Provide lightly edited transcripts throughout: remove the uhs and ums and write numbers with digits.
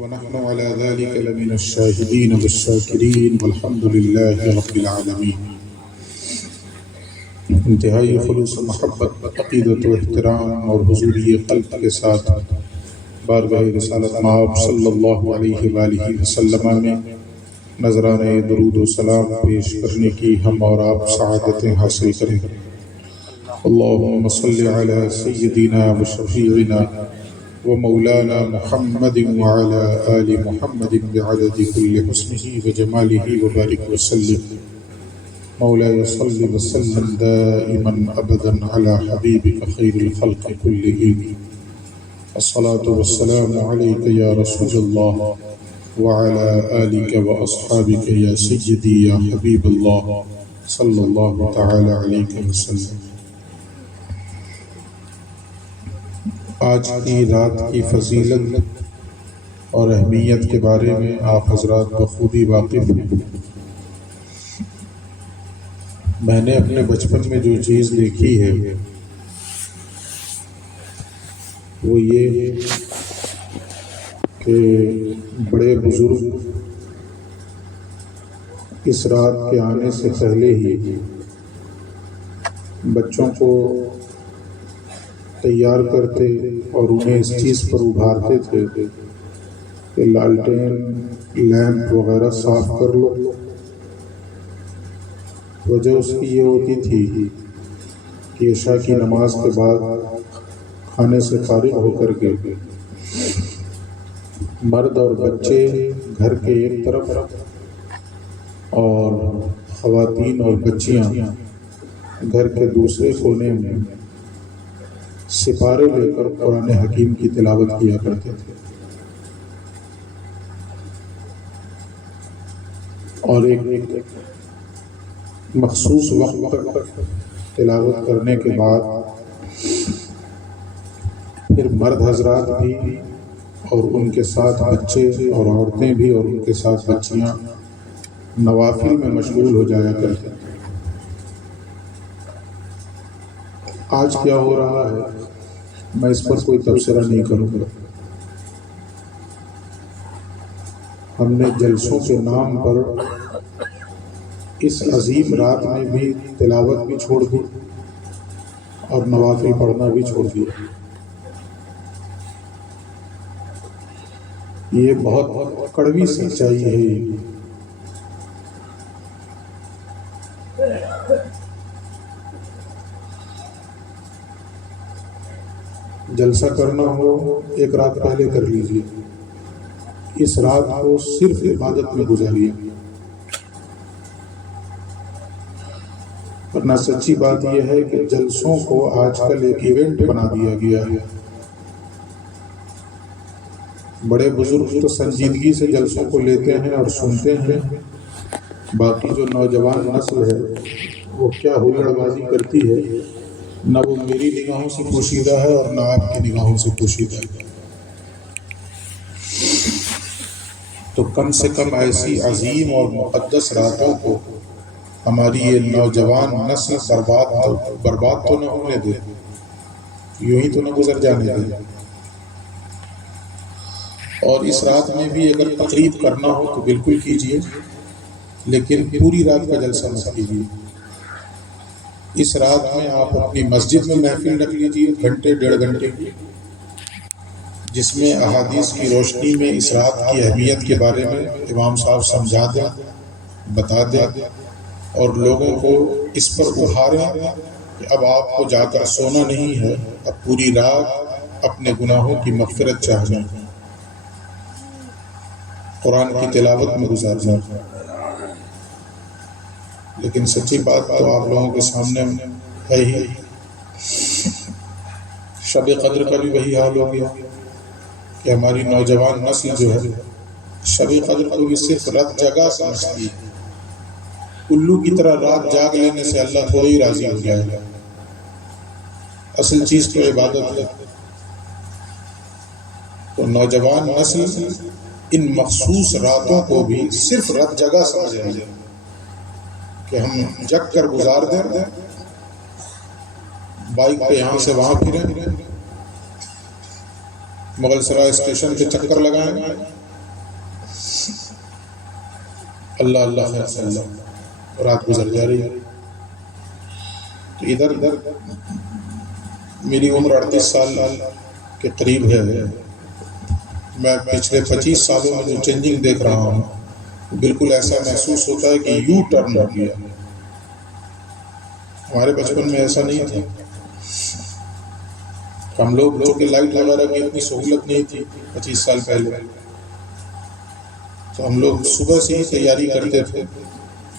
ونحن على ذلك لمن الشاهدين والشاكرين والحمد لله رب العالمين۔ انتہائی خلوص و محبت، عقیدت و احترام اور حضوری قلب کے ساتھ بارگاہ رسالت مآب صلی اللہ علیہ وآلہ وسلم میں نذرانے درود و سلام پیش کرنے کی ہم اور آپ سعادتیں حاصل کریں۔ اللہم صلی علی سیدنا و شفیعنا و مولانا محمد وعلی آل محمد بعدد کل حسنہ و جمالہ وبارک وسلم۔ مولاي صل وسلم دائما ابدا على حبيبك خير الخلق كلهم۔ الصلاة والسلام عليك يا رسول الله وعلى آلك وأصحابك يا سيدي يا حبيب الله صلى الله تعالى عليك وسلم۔ آج کی رات کی فضیلت اور اہمیت کے بارے میں آپ حضرات بخوبی واقف ہیں۔ میں نے اپنے بچپن میں جو چیز دیکھی ہے وہ یہ کہ بڑے بزرگ اس رات کے آنے سے پہلے ہی بچوں کو تیار کرتے اور انہیں اس چیز پر ابھارتے تھے کہ لالٹین لیمپ وغیرہ صاف کر لو۔ وجہ اس کی یہ ہوتی تھی کہ عشاء کی نماز کے بعد کھانے سے فارغ ہو کر کے مرد اور بچے گھر کے ایک طرف اور خواتین اور بچیاں گھر کے دوسرے کونے میں سپارے لے کر قرآن حکیم کی تلاوت کیا کرتے تھے، اور ایک مخصوص وقت تک تلاوت کرنے کے بعد پھر مرد حضرات بھی اور ان کے ساتھ بچے اور عورتیں بھی اور ان کے ساتھ بچیاں نوافل میں مشغول ہو جایا کرتے تھے۔ آج کیا ہو رہا ہے میں اس پر کوئی تبصرہ نہیں کروں گا۔ ہم نے جلسوں کے نام پر اس عظیم رات میں بھی تلاوت بھی چھوڑ دی اور نوافل پڑھنا بھی چھوڑ دیا۔ یہ بہت کڑوی سچائی ہے۔ جلسہ کرنا ہو ایک رات پہلے کر لیجیے، اس رات کو صرف عبادت میں گزاریے۔ ورنہ سچی بات یہ ہے کہ جلسوں کو آج کل ایک ایونٹ بنا دیا گیا ہے۔ بڑے بزرگ تو سنجیدگی سے جلسوں کو لیتے ہیں اور سنتے ہیں، باقی جو نوجوان نسل ہے وہ کیا ہلڑ بازی کرتی ہے، نہ وہ میری نگاہوں سے پوشیدہ ہے اور نہ آپ کی نگاہوں سے پوشیدہ ہے۔ تو کم سے کم ایسی عظیم اور مقدس راتوں کو ہماری یہ نوجوان نسل برباد تو نہ ہونے دے، یوں ہی تو نہ گزر جانے دے۔ اور اس رات میں بھی اگر تقریب کرنا ہو تو بالکل کیجیے، لیکن پوری رات کا جلسہ مت کیجیے۔ اس رات میں آپ اپنی مسجد میں محفل رکھ لیجیے گھنٹے ڈیڑھ گھنٹے کی، جس میں احادیث کی روشنی میں اس رات کی اہمیت کے بارے میں امام صاحب سمجھا دیں، بتا دیں اور لوگوں کو اس پر ابھاریں کہ اب آپ کو جا کر سونا نہیں ہے، اب پوری رات اپنے گناہوں کی مغفرت چاہنا، قرآن کی تلاوت میں گزارنا۔ لیکن سچی بات تو آپ لوگوں کے سامنے ہے ہی، شب قدر کا بھی وہی حال ہو گیا کہ ہماری نوجوان نسل جو ہے شب قدر کو بھی صرف رات جگہ سمجھتی ہے۔ الو کی طرح رات جاگ لینے سے اللہ تھوڑا ہی راضی ہو جائے گا، اصل چیز تو عبادت ہے۔ تو نوجوان نسل ان مخصوص راتوں کو بھی صرف رات جگہ سمجھ رہی ہے کہ ہم جگ کر گزار دیں، بائک پہ یہاں سے وہاں پھریں، مغل سرائے اسٹیشن کے چکر لگائیں، اللہ اللہ خیر سے اللہ رات گزر جا رہی ہے. تو ادھر میری عمر 38 سال کے قریب ہے. میں پچھلے 25 سالوں میں جو چینجنگ دیکھ رہا ہوں بالکل ایسا محسوس ہوتا ہے کہ یو ٹرن ہو گیا. ہمارے بچپن میں ایسا نہیں تھا. ہم لوگ چونکہ لائٹ وغیرہ کی اتنی سہولت نہیں تھی 25 سال پہلے، تو ہم لوگ صبح سے ہی تیاری کرتے تھے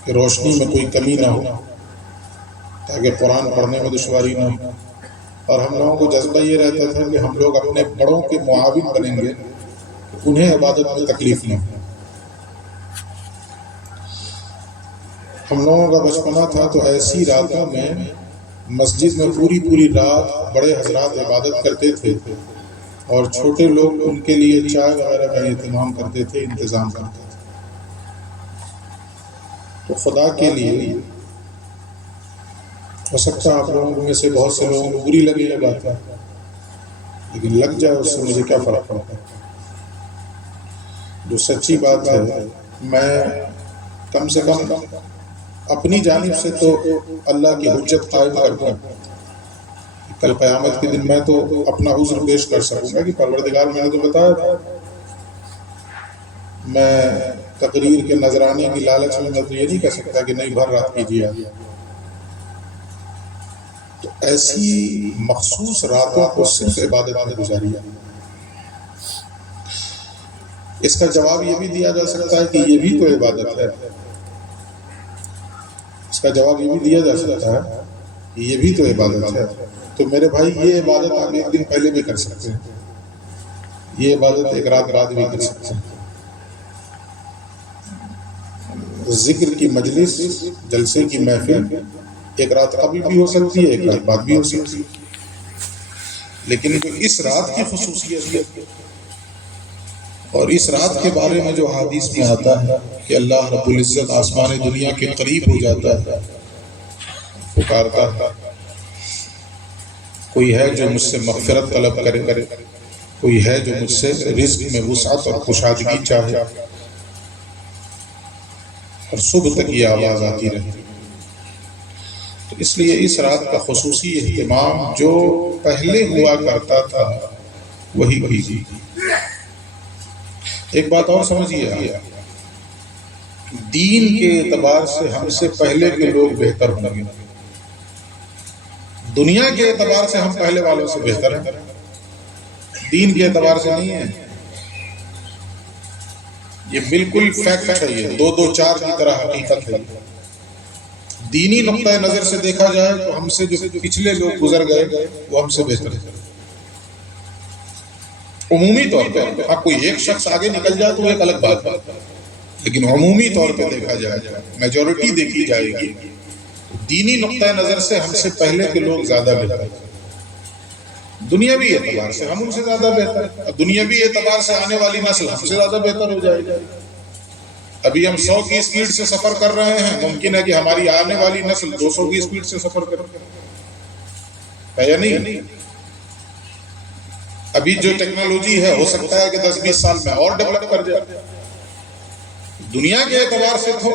کہ روشنی میں کوئی کمی نہ ہو تاکہ قرآن پڑھنے میں دشواری نہ ہو. اور ہم لوگوں کو جذبہ یہ رہتا تھا کہ ہم لوگ اپنے بڑوں کے معاون بنیں گے، انہیں عبادت میں تکلیف نہ ہو. ہم لوگوں کا بچپنا تھا تو ایسی راتوں میں مسجد میں پوری رات بڑے حضرات عبادت کرتے تھے اور چھوٹے لوگ ان کے لیے چائے وغیرہ کا اہتمام کرتے تھے، انتظام کرتے تھے. تو خدا کے لیے ہو سکتا ہے آپ لوگوں میں سے بہت سے لوگوں کو بری لگے یہ بات ہے، لیکن لگ جائے اس سے مجھے کیا فرق پڑتا ہے. جو سچی بات ہے میں کم سے کم اپنی جانب سے تو اللہ کی حجت قائم کرتا ہوں. کل قیامت کے دن میں تو اپنا عذر پیش کر سکوں گا کہ پروردگار میں نے تو بتایا تھا. میں تقریر کے نذرانے کی لالچ میں تو یہ نہیں کہہ سکتا کہ نہیں بھر رات کیجیے. تو ایسی مخصوص راتوں کو صرف عبادت میں گزاری ہے. اس کا جواب یہ بھی دیا جا سکتا ہے کہ یہ بھی تو عبادت ہے. اس کا جواب یہ بھی دیا جا سکتا ہے کہ یہ بھی تو عبادت ہے. تو میرے بھائی یہ عبادت آپ ایک دن پہلے بھی کر سکتے ہیں، یہ عبادت ایک رات بعد بھی کر سکتے ہیں. ذکر کی مجلس، جلسے کی محفل ایک رات قبل بھی ہو سکتی ہے، ایک رات بعد بھی ہو سکتی ہے. لیکن جو اس رات کی خصوصیت ہے اور اس رات کے بارے میں جو حدیث میں آتا ہے کہ اللہ رب العزت آسمان دنیا کے قریب ہو جاتا ہے، پکارتا ہے کوئی ہے جو مجھ سے مغفرت طلب کرے، کوئی ہے جو مجھ سے رزق میں وسعت اور کشادگی چاہے، اور صبح تک یہ آواز آتی رہتی. تو اس لیے اس رات کا خصوصی اہتمام جو پہلے ہوا کرتا تھا وہی کیجیے. ایک بات اور سمجھیے، دین کے اعتبار سے ہم سے پہلے کے لوگ بہتر ہوں گے. دنیا کے اعتبار سے ہم پہلے والوں سے بہتر ہیں، دین کے اعتبار سے نہیں ہے. یہ بالکل فیکٹ ہے، یہ 2-2-4 کی طرح حقیقت ہے. دینی نقطۂ نظر سے دیکھا جائے تو ہم سے جو پچھلے لوگ گزر گئے وہ ہم سے بہتر ہے. عمومی طور پہ اب کوئی ایک شخص آگے نکل جائے تو ایک الگ بات ہے، لیکن عمومی طور پہ دیکھا جائے، میجورٹی دیکھی جائے گی، دینی نقطۂ نظر سے ہم سے پہلے کے لوگ زیادہ بہتر ہیں. دنیاوی اعتبار سے ہم ان سے زیادہ بہتر ہیں، دنیاوی اعتبار سے آنے والی نسل ہم سے زیادہ بہتر ہو جائے گی. ابھی ہم 100 کی اسپیڈ سے سفر کر رہے ہیں، ممکن ہے کہ ہماری آنے والی نسل 200 کی اسپیڈ سے سفر کرے، یا نہیں؟ ابھی جو ٹیکنالوجی ہے ہو سکتا ہے کہ 10-20 سال میں اور ڈیولپ کر جائے. دنیا کے اعتبار سے تو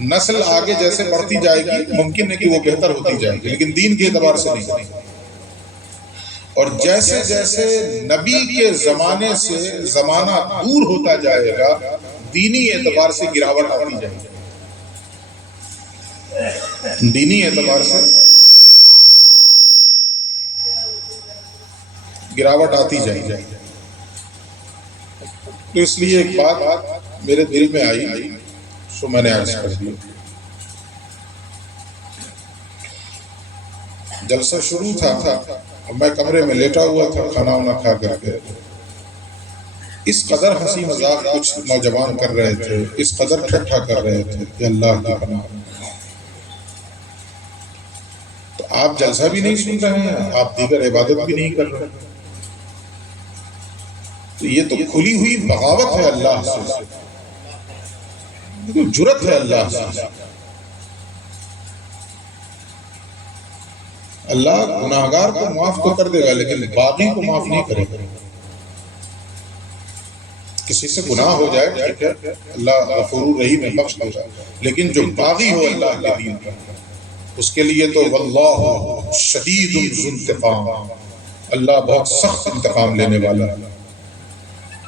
نسل آگے جیسے بڑھتی جائے گی ممکن ہے کہ وہ بہتر ہوتی جائے گی، لیکن دین کے اعتبار سے نہیں. اور جیسے جیسے نبی کے زمانے سے زمانہ دور ہوتا جائے گا دینی اعتبار سے گراوٹ آتی جائے گی. دینی اعتبار سے گراوٹ آتی جائے گی. تو اس لیے ایک بات میرے دل میں آئی سو میں نے عرض کر دی. جلسہ شروع تھا اور میں کمرے میں لیٹا ہوا تھا کھانا وانا کھا کر کے. اس قدر ہنسی مذاق کچھ نوجوان کر رہے تھے، اس قدر ٹھٹھا کر رہے تھے کہ اللہ کی پناہ. تو آپ جلسہ بھی نہیں سن رہے ہیں، آپ دیگر عبادت بھی نہیں کر رہے. تو یہ تو کھلی ہوئی بغاوت ہے اللہ سے، جرت ہے اللہ سے. اللہ گناہگار کو معاف تو کر دے گا لیکن باغی کو معاف نہیں کرے گا. کسی سے گناہ ہو جائے ٹھیک ہے، اللہ غفور رحیم ہے، بخش دے گا، لیکن جو باغی ہو اللہ کے دین کا اس کے لیے تو واللہ شدید ذو انتقام، اللہ بہت سخت انتقام لینے والا ہے،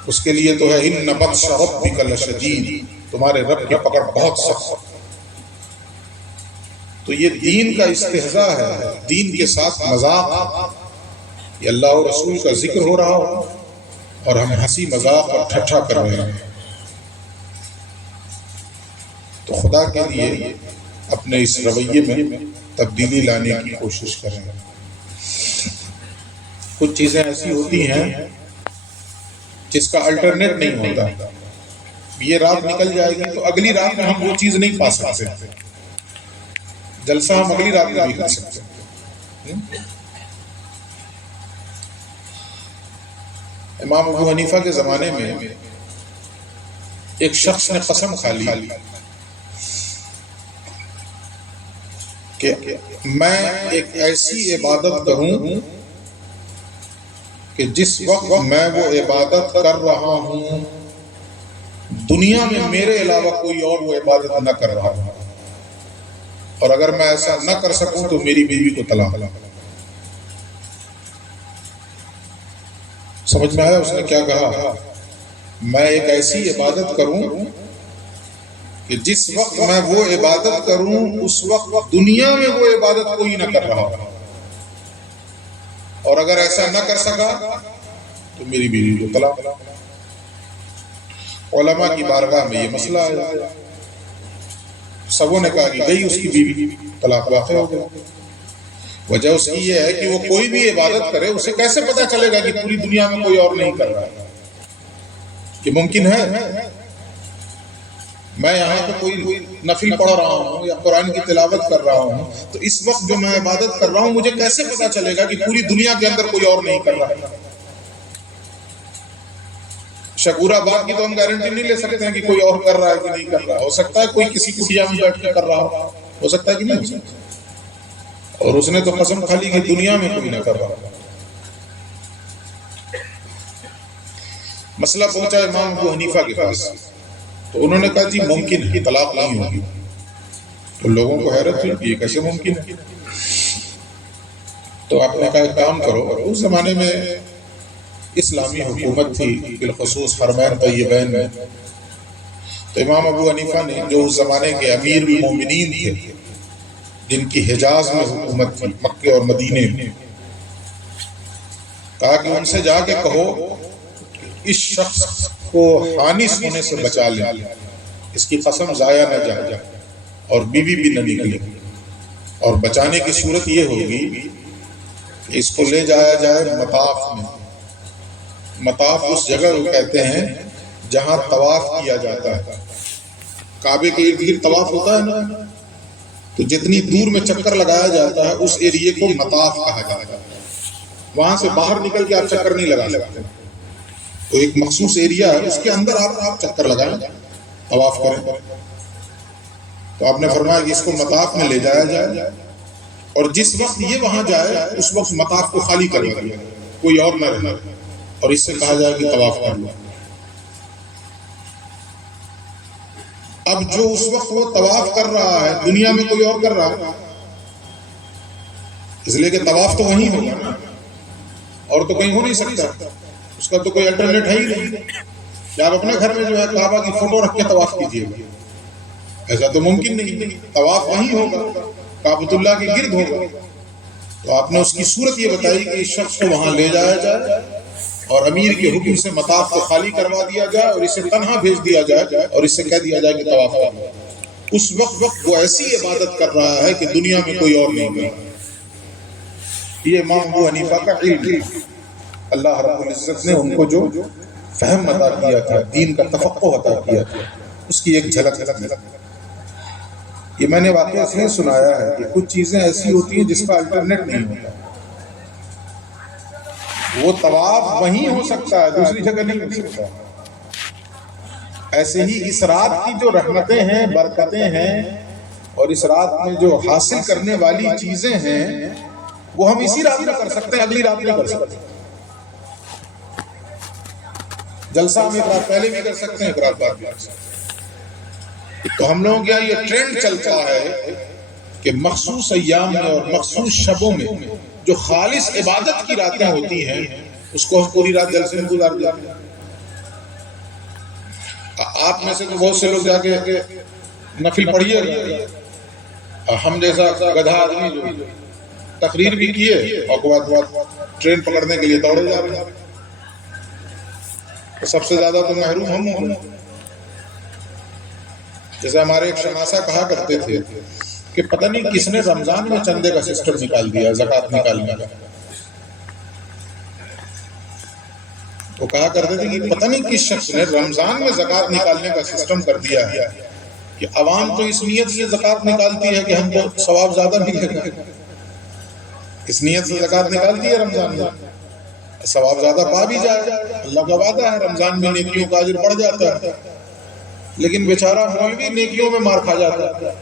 اس کے لیے تو ہے ان بطش ربک لشدید، تمہارے رب کی پکڑ بہت سخت۔ تو یہ دین کا استہزاء ہے، دین کے ساتھ مذاق، یہ اللہ اور رسول کا ذکر ہو رہا ہو اور ہم ہنسی مذاق اور ٹھٹھا کر رہے ہیں۔ تو خدا کے لیے اپنے اس رویے میں تبدیلی لانے کی کوشش کریں۔ کچھ چیزیں ایسی ہوتی ہیں جس کا الٹرنیٹ نہیں ہوتا، یہ رات نکل جائے گی تو اگلی رات میں ہم وہ چیز نہیں پا سکتے، جلسہ ہم اگلی رات میں بھی کر سکتے ہیں۔ امام ابو حنیفہ کے زمانے میں ایک شخص نے قسم کھا لی کہ میں ایک ایسی عبادت کروں کہ جس وقت میں وہ عبادت کر رہا ہوں دنیا میں میرے علاوہ کوئی اور وہ عبادت نہ کر رہا ہوں، اور اگر میں ایسا نہ کر سکوں تو میری بیوی کو طلاق۔ سمجھ میں آیا اس نے کیا کہا؟ میں ایک ایسی عبادت کروں کہ جس وقت میں وہ عبادت کروں اس وقت دنیا میں وہ عبادت کوئی نہ کر رہا ہو، اور اگر ایسا نہ کر سکا تو میری بیوی کو طلاق۔ علماء کی بارگاہ میں یہ مسئلہ ہے، سبوں نے کہا کہ گئی اس کی بیوی، طلاق واقع ہو گیا۔ وجہ اس کی یہ ہے کہ وہ کوئی بھی عبادت کرے اسے کیسے پتا چلے گا کہ پوری دنیا میں کوئی اور نہیں کر رہا ہے؟ کہ ممکن ہے میں یہاں پہ کوئی نفل پڑھ رہا ہوں یا قرآن کی تلاوت کر رہا ہوں تو اس وقت جو میں عبادت کر رہا ہوں مجھے کیسے پتا چلے گا کہ پوری دنیا کے اندر کوئی اور نہیں کر رہا ہے؟ شکورہ بات کی تو ہم گارنٹی نہیں لے سکتے ہیں کہ کوئی اور کر رہا ہے کہ نہیں کر رہا، ہو سکتا ہے کوئی کسی کٹیا میں بیٹھ کے کر رہا ہو سکتا ہے کہ نہیں ہو سکتا، اور اس نے تو قسم کھا لی کہ دنیا میں کوئی نہ کر رہا۔ مسئلہ پہنچا امام ابو حنیفہ کے پاس، تو انہوں نے کہا جی ممکن ہے طلاق نہیں ہوگی۔ تو لوگوں کو حیرت ہوئی کہ یہ کیسے ممکن ہے؟ تو آپ نے کہا ایک کام کرو، اس زمانے میں اسلامی حکومت تھی بالخصوص حرمین طیبین میں، تو امام ابو حنیفہ نے جو اس زمانے کے امیر المومنین تھے جن کی حجاز میں حکومت تھی، مکے اور مدینے میں، کہا کہ ان سے جا کے کہو اس شخص کو حانس ہونے سے بچا لیں، اس کی قسم ضائع نہ جائے اور بیوی بھی نہ نکلے، اور بچانے کی صورت یہ ہوگی کہ اس کو لے جایا جائے مطاف میں۔ مطاف اس جگہ کو کہتے ہیں جہاں طواف کیا جاتا ہے، کعبے کے ارد گرد طواف ہوتا ہے نا، تو جتنی دور میں چکر لگایا جاتا ہے اس ایریے کو مطاف کہا جاتا ہے۔ وہاں سے باہر نکل کے آپ چکر نہیں لگا سکتے، تو ایک مخصوص ایریا ہے اس کے اندر آپ چکر لگائیں، طواف کریں۔ تو آپ نے فرمایا کہ اس کو مطاف میں لے جایا جائے، اور جس وقت یہ وہاں جائے اس وقت مطاف کو خالی کروا دیا، کوئی اور نہ رہے، اور اس سے کہا جائے کہ طواف کر لو۔ اب جو اس وقت وہ طواف کر رہا ہے دنیا میں کوئی اور کر رہا ہے، اس لیے کہ طواف تو وہیں ہوگا نا، اور تو کہیں ہو نہیں سکتا، اس کا تو کوئی الٹرنیٹ ہے ہی نہیں کہ آپ اپنے گھر میں جو ہے کعبہ کی فوٹو رکھ کے طواف کیجیے گا، ایسا تو ممکن نہیں، طواف وہیں ہوگا، کعبۃ اللہ کے گرد ہوگا۔ تو آپ نے اس کی صورت یہ بتائی کہ اس شخص کو وہاں لے جایا جائے اور امیر کے حکم سے مطاف کو خالی کروا دیا جائے اور اسے تنہا بھیج دیا جائے اور اس سے کہہ دیا جائے کہ طواف کر لو۔ اس وقت وہ ایسی عبادت کر رہا ہے کہ دنیا میں کوئی اور نہیں کر رہا۔ یہ امام ابو حنیفہ کا علم، اللہ رب العزت نے ان کو جو فہم عطا کیا تھا، دین کا تفقہ عطا کیا تھا، اس کی ایک جھلک ہے۔ یہ میں نے واقعہ اس لیے سنایا ہے کہ کچھ چیزیں ایسی ہوتی ہیں جس کا الٹرنیٹ نہیں ہوتا۔ وہ طواف وہیں ہو سکتا ہے، دوسری جگہ نہیں ہو سکتا۔ ایسے ہی اس رات کی جو رحمتیں ہیں، برکتیں ہیں، اور اس رات میں جو حاصل کرنے والی چیزیں ہیں وہ ہم اسی رات میں کر سکتے ہیں، اگلی رات نہیں کر سکتے۔ جلسہ ہم ایک رات پہلے بھی کر سکتے ہیں، ایک رات بعد بھی کر سکتے ہیں۔ تو ہم لوگوں کا یہ ٹرینڈ چلتا ہے کہ مخصوص ایام میں اور مخصوص شبوں میں جو خالص عبادت کی راتیں ہوتی ہیں اس کو ہم پوری رات جلسے میں گزار دیتے ہیں۔ آپ میں سے تو بہت سے لوگ جا کے نفل پڑھیے گا، ہم جیسا گدھا آدمی جو تقریر بھی کیے اور بعد ٹرین پکڑنے کے لیے دوڑے جا رہے ہیں، تو سب سے زیادہ تو محروم ہم ہوں۔ جیسے ہمارے ایک شناسہ کہا کرتے تھے کہ پتہ نہیں کس نے رمضان میں چندے کا سسٹم نکال دیا، زکوٰۃ نکالنے کا۔ وہ کہا کرتے تھے کہ پتہ نہیں کس شخص نے رمضان میں زکوٰۃ نکالنے کا سسٹم کر دیا ہے کہ عوام تو اس نیت سے زکوٰۃ نکالتی ہے کہ ہم کو ثواب زیادہ ملے گا، اس نیت سے زکوٰۃ نکالتی ہے رمضان میں ثواب زیادہ پا بھی جائے، اللہ کا وعدہ ہے رمضان میں نیکیوں کا اجر بڑھ جاتا ہے، لیکن بیچارہ مولوی نیکیوں میں مار کھا جاتا ہے،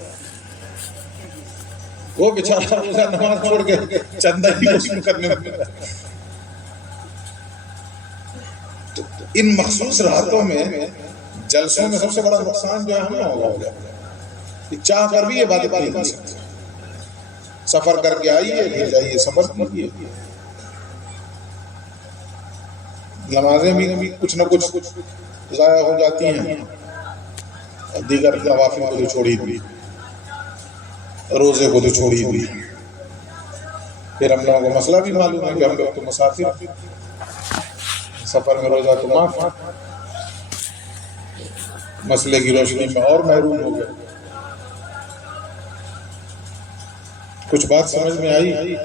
وہ بیچارہ روزہ نماز چھوڑ کے چندہ ہی وصول کرنے لگتا ہے۔ تو ان مخصوص راتوں میں جلسوں میں سب سے بڑا نقصان جو ہے ہمیں ہوگا کہ چاہ کر بھی عبادت نہیں کر سکتے، سفر کر کے آئیے پھر جائیے سفر کیجیے، نمازیں بھی کچھ نہ کچھ ضائع ہو جاتی ہیں، دیگر نوافل کو تو چھوڑی دی، روزے کو تو چھوڑی دی، پھر ہم لوگوں کو مسئلہ بھی معلوم ہے کہ ہم لوگ تو مسافر، سفر میں روزہ تو معاف، مسئلے کی روشنی میں اور محروم ہو گئے۔ کچھ بات سمجھ میں آئی؟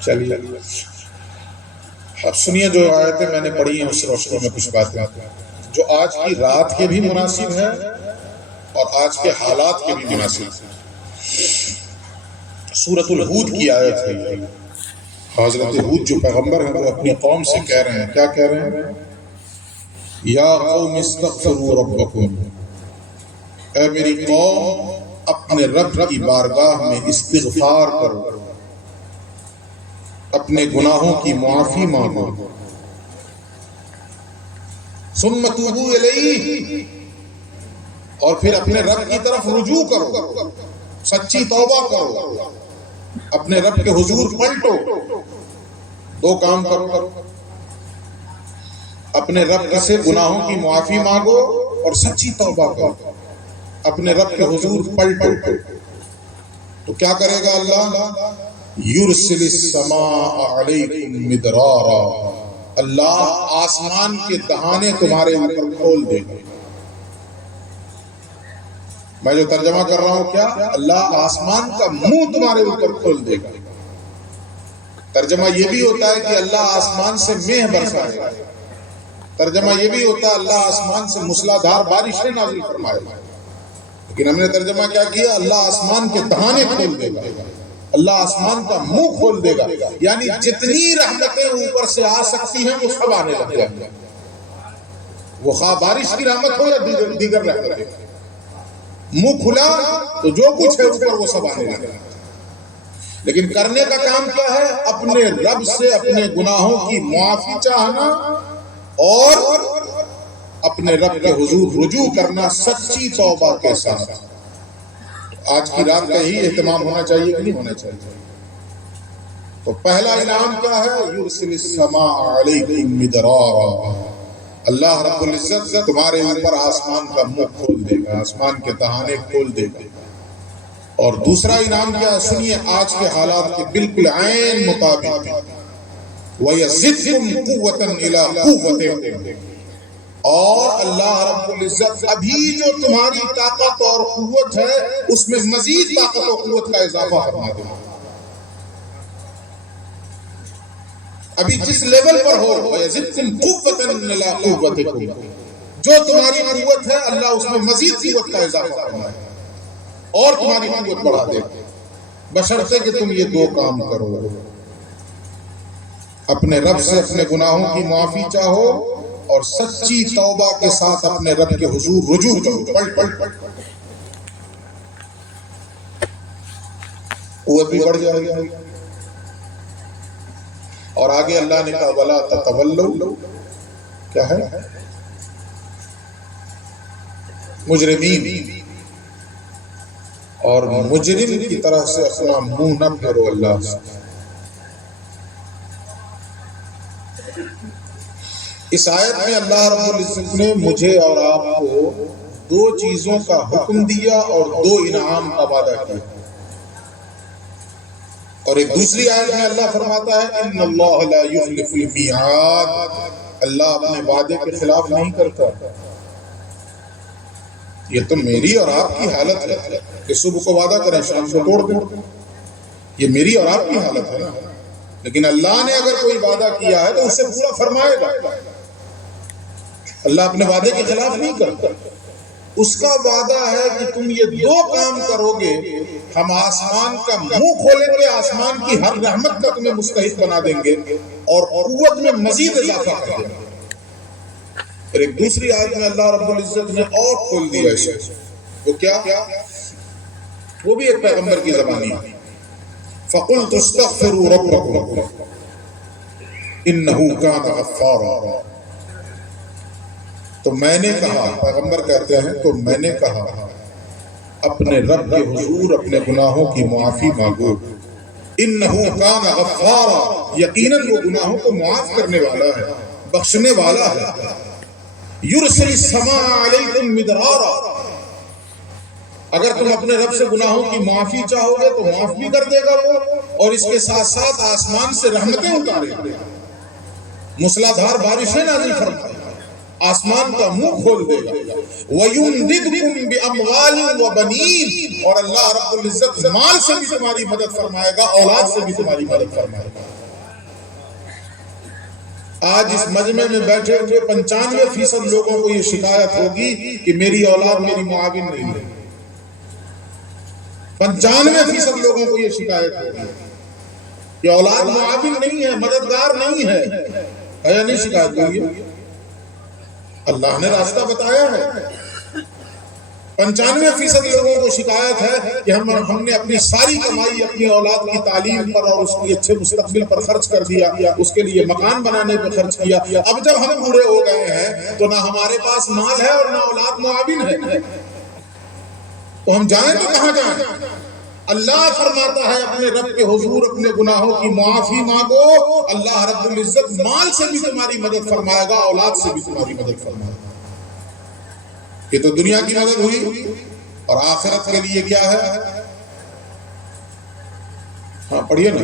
چلیے اب سنیے جو آیتیں میں نے پڑھی ہیں اس روشنی میں کچھ باتیں جو آج کی رات کے بھی مناسب ہے اور آج کے حالات کے بھی مناسب ہے۔ سورۃ الہود کی آیت ہے، حضرت ہود جو پیغمبر ہیں وہ اپنی قوم سے کہہ رہے ہیں، کیا کہہ رہے ہیں؟ یا قوم استغفروا ربکم، اے میری قوم اپنے رب کی بارگاہ میں استغفار کرو، اپنے گناہوں کی معافی مانگو، ثم توبوا الیہ، اور پھر اپنے رب کی طرف رجوع کرو، سچی توبہ کرو، اپنے رب کے حضور پلٹو، دو کام کرو، اپنے رب سے گناہوں کی معافی مانگو اور سچی توبہ کرو، اپنے رب کے حضور پلٹو، تو کیا کرے گا اللہ؟ یرسل السماء علیکم مدرارا، اللہ آسمان کے دہانے تمہارے اوپر کھول دے گا۔ میں جو ترجمہ کر رہا ہوں کیا؟ اللہ آسمان کا منہ تمہارے اوپر کھول دے گا۔ ترجمہ یہ بھی ہوتا ہے کہ اللہ آسمان سے مہ برسائے گا، ترجمہ یہ بھی ہوتا ہے اللہ آسمان سے موسلادھار بارشیں نازل فرمائے گا، لیکن ہم نے ترجمہ کیا کیا؟ اللہ آسمان کے دہانے کھول دے گا، اللہ آسمان کا منہ کھول دے گا، یعنی جتنی رحمتیں اوپر سے آ سکتی ہیں وہ سب آنے لگ جائیں گے، وہ خواہ بارش کی رحمت ہو یا دیگر رحمتیں، منہ کھلا تو جو کچھ ہے اوپر وہ سب آنے لگے۔ لیکن کرنے کا کام کیا ہے؟ اپنے رب سے اپنے گناہوں کی معافی چاہنا اور اپنے رب کے حضور رجوع کرنا سچی توبہ کے ساتھ۔ آج کی رات کا ہی اہتمام ہونا چاہیے کہ نہیں ہونا چاہیے؟ تو پہلا انعام کیا ہے؟ یرسل السماء علیکم مدرارا، اللہ رب العزت تمہارے اوپر آسمان کا منہ کھول دے گا، آسمان کے دہانے کھول دے گا۔ اور دوسرا انعام کیا ہے؟ سنیے آج کے حالات کے بالکل عین مطابق، وَيَزِدْكُمْ قُوَّةً إِلَىٰ قُوَّتِكُمْ، اور اللہ رب العزت ابھی جو تمہاری طاقت اور قوت ہے اس میں مزید طاقت و قوت کا اضافہ فرما دے گا۔ ابھی جس لیول پر ہو، وَيَزِدْكُمْ قُوَّةً إِلَىٰ قُوَّتِكُمْ، جو تمہاری قوت ہے اللہ اس میں مزید قوت کا اضافہ فرمائے اور تمہاری قوت بڑھا دے، بشرطے کہ تم یہ دو کام کرو، اپنے رب سے اپنے گناہوں کی معافی چاہو اور سچی توبہ کے ساتھ اپنے رب کے حضور رجوع کرو، پلٹ قوت بھی بڑھ جائے گی۔ اور آگے اللہ نے کہا وَلَا تَتَوَلَّوْا، کیا ہے؟ مجرمین، اور مجرم کی طرح سے اپنا منہ نہ پھیرو اللہ سے۔ اس آیت میں اللہ رب العزت نے مجھے اور آپ کو دو چیزوں کا حکم دیا اور دو انعام کا وعدہ کیا، اور ایک دوسری آیت میں اللہ فرماتا ہے ان اللہ لا یخلف المیعاد، اللہ اپنے وعدے کے خلاف نہیں کرتا۔ یہ تو میری اور آپ کی حالت ہے کہ صبح کو وعدہ کریں شام کو توڑ دیں، یہ میری اور آپ کی حالت ہے نا، لیکن اللہ نے اگر کوئی وعدہ کیا ہے تو اسے پورا فرمائے گا۔ اللہ اپنے وعدے کے خلاف نہیں کرتا، اس کا وعدہ ہے کہ تم یہ دو کام کرو گے ہم آسمان کا منہ کھولیں گے، آسمان کی ہر رحمت کا تمہیں مستحق بنا دیں گے اور قوت میں مزید اضافہ کر دیں گے۔ پھر ایک دوسری آیت میں اللہ رب العزت نے اور کھول دیا اسے، وہ کیا؟ وہ بھی ایک پیغمبر کی زبانی ہے، فَقُلْتُ اسْتَغْفِرُوا رَبَّكُمْ إِنَّهُ كَانَ غَفَّارًا، تو میں نے کہا، پیغمبر کہتے ہیں تو میں نے کہا اپنے رب کے حضور اپنے گناہوں کی معافی مانگو، انہ کان غفارا، یقیناً وہ گناہوں کو معاف کرنے والا ہے، بخشنے والا ہے۔ یرسل السماء علیکم مدرارا، اگر تم اپنے رب سے گناہوں کی معافی چاہو گے تو معاف بھی کر دے گا وہ، اور اس کے ساتھ ساتھ آسمان سے رحمتیں اتارے گا، موسلادھار بارشیں نازل فرمائے گا، آسمان کا منہ کھول دے گا۔ وَيُمْدِدْكُمْ بِأَمْوَالٍ وَبَنِينَ، اور اللہ رب العزت مال سے بھی تمہاری مدد فرمائے گا، اولاد سے بھی تمہاری مدد فرمائے گا۔ آج اس مجمع میں بیٹھے ہوئے 95% لوگوں کو یہ شکایت ہوگی کہ میری اولاد میری معاون نہیں ہے، 95% لوگوں کو یہ شکایت ہوگی کہ اولاد معاون نہیں ہے، مددگار نہیں ہے یا نہیں؟ شکایت ہوگی، اللہ نے راستہ بتایا ہے۔ 95% لوگوں کو شکایت ہے کہ ہم نے اپنی ساری کمائی اپنی اولاد کی تعلیم پر اور اس کی اچھے مستقبل پر خرچ کر دیا، اس کے لیے مکان بنانے پر خرچ کیا، اب جب ہم بوڑھے ہو گئے ہیں تو نہ ہمارے پاس مال ہے اور نہ اولاد معاون ہے، تو ہم جائیں تو کہاں جائیں؟ اللہ فرماتا ہے اپنے رب کے حضور اپنے گناہوں کی معافی مانگو، اللہ رب العزت مال سے بھی تمہاری مدد فرمائے گا، اولاد سے بھی تمہاری مدد فرمائے گا۔ یہ تو دنیا کی مدد ہوئی، اور آخرت کے لیے کیا ہے؟ ہاں پڑھیے نا،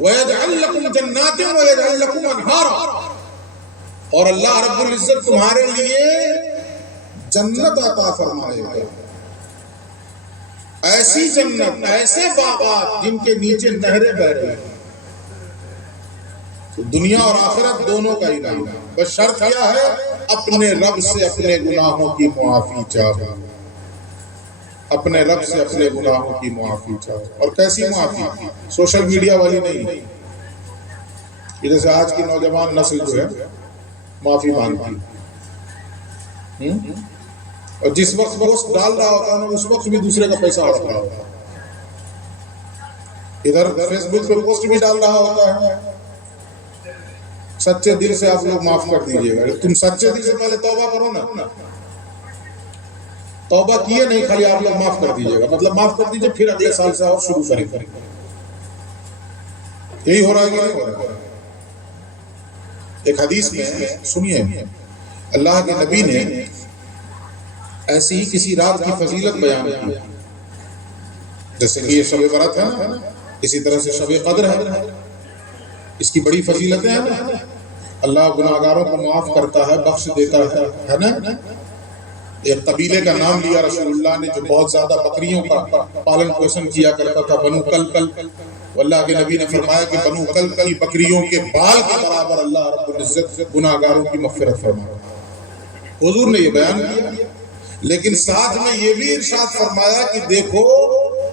وَيَجْعَلْ لَكُمْ جَنَّاتٍ وَيَجْعَلْ لَكُمْ أَنْهَارًا، اور اللہ رب العزت تمہارے لیے جنت عطا فرمائے گا، ایسی جنت، ایسے باغات جن کے نیچے نہریں بہ رہی ہیں۔ تو دنیا اور آخرت دونوں کا انعام ہے، بس شرط کیا ہے؟ اپنے رب سے اپنے گناہوں کی معافی چاہو، اپنے رب سے اپنے گناہوں کی معافی چاہو۔ اور کیسی معافی؟ سوشل میڈیا والی نہیں، یہ جیسے آج کی نوجوان نسل جو ہے معافی مانگتی، اور جس وقت پوسٹ ڈال رہا ہوتا ہے اس وقت بھی دوسرے کا پیسہ ہڑپ رہا ہوتا ہے، ادھر فیس بک پہ پوسٹ بھی ڈال رہا ہوتا ہے۔ سچے دل سے آپ لوگ معاف کر دیجئے گا، تم سچے دل سے پہلے توبہ کرو نا، توبہ کیے نہیں خالی آپ لوگ معاف کر دیجئے گا، مطلب معاف کر دیجئے پھر اگلے سال سے اور شروع کریں، یہی ہو رہا ہے کہ نہیں ہو رہا ہے؟ ایک حدیث میں سنیے، اللہ کے نبی نے ایسی ہی کسی رات کی فضیلت بیان کی، جیسے کہ یہ شب برات ہے نا، اسی طرح سے شب قدر ہے، اس کی بڑی فضیلتیں ہیں نا، اللہ گناہگاروں کو معاف کرتا ہے، بخش دیتا ہے نا۔ ایک قبیلے کا نام لیا رسول اللہ نے جو بہت زیادہ بکریوں کا پالن پوشن کیا کرتا تھا، بنو کلکل، اللہ کے نبی نے فرمایا کہ بنو کلکل بکریوں کے بال کے برابر اللہ رب العزت گناہگاروں کی مغفرت فرمایا۔ حضور نے یہ بیان کیا، لیکن ساتھ میں یہ بھی ارشاد فرمایا کہ دیکھو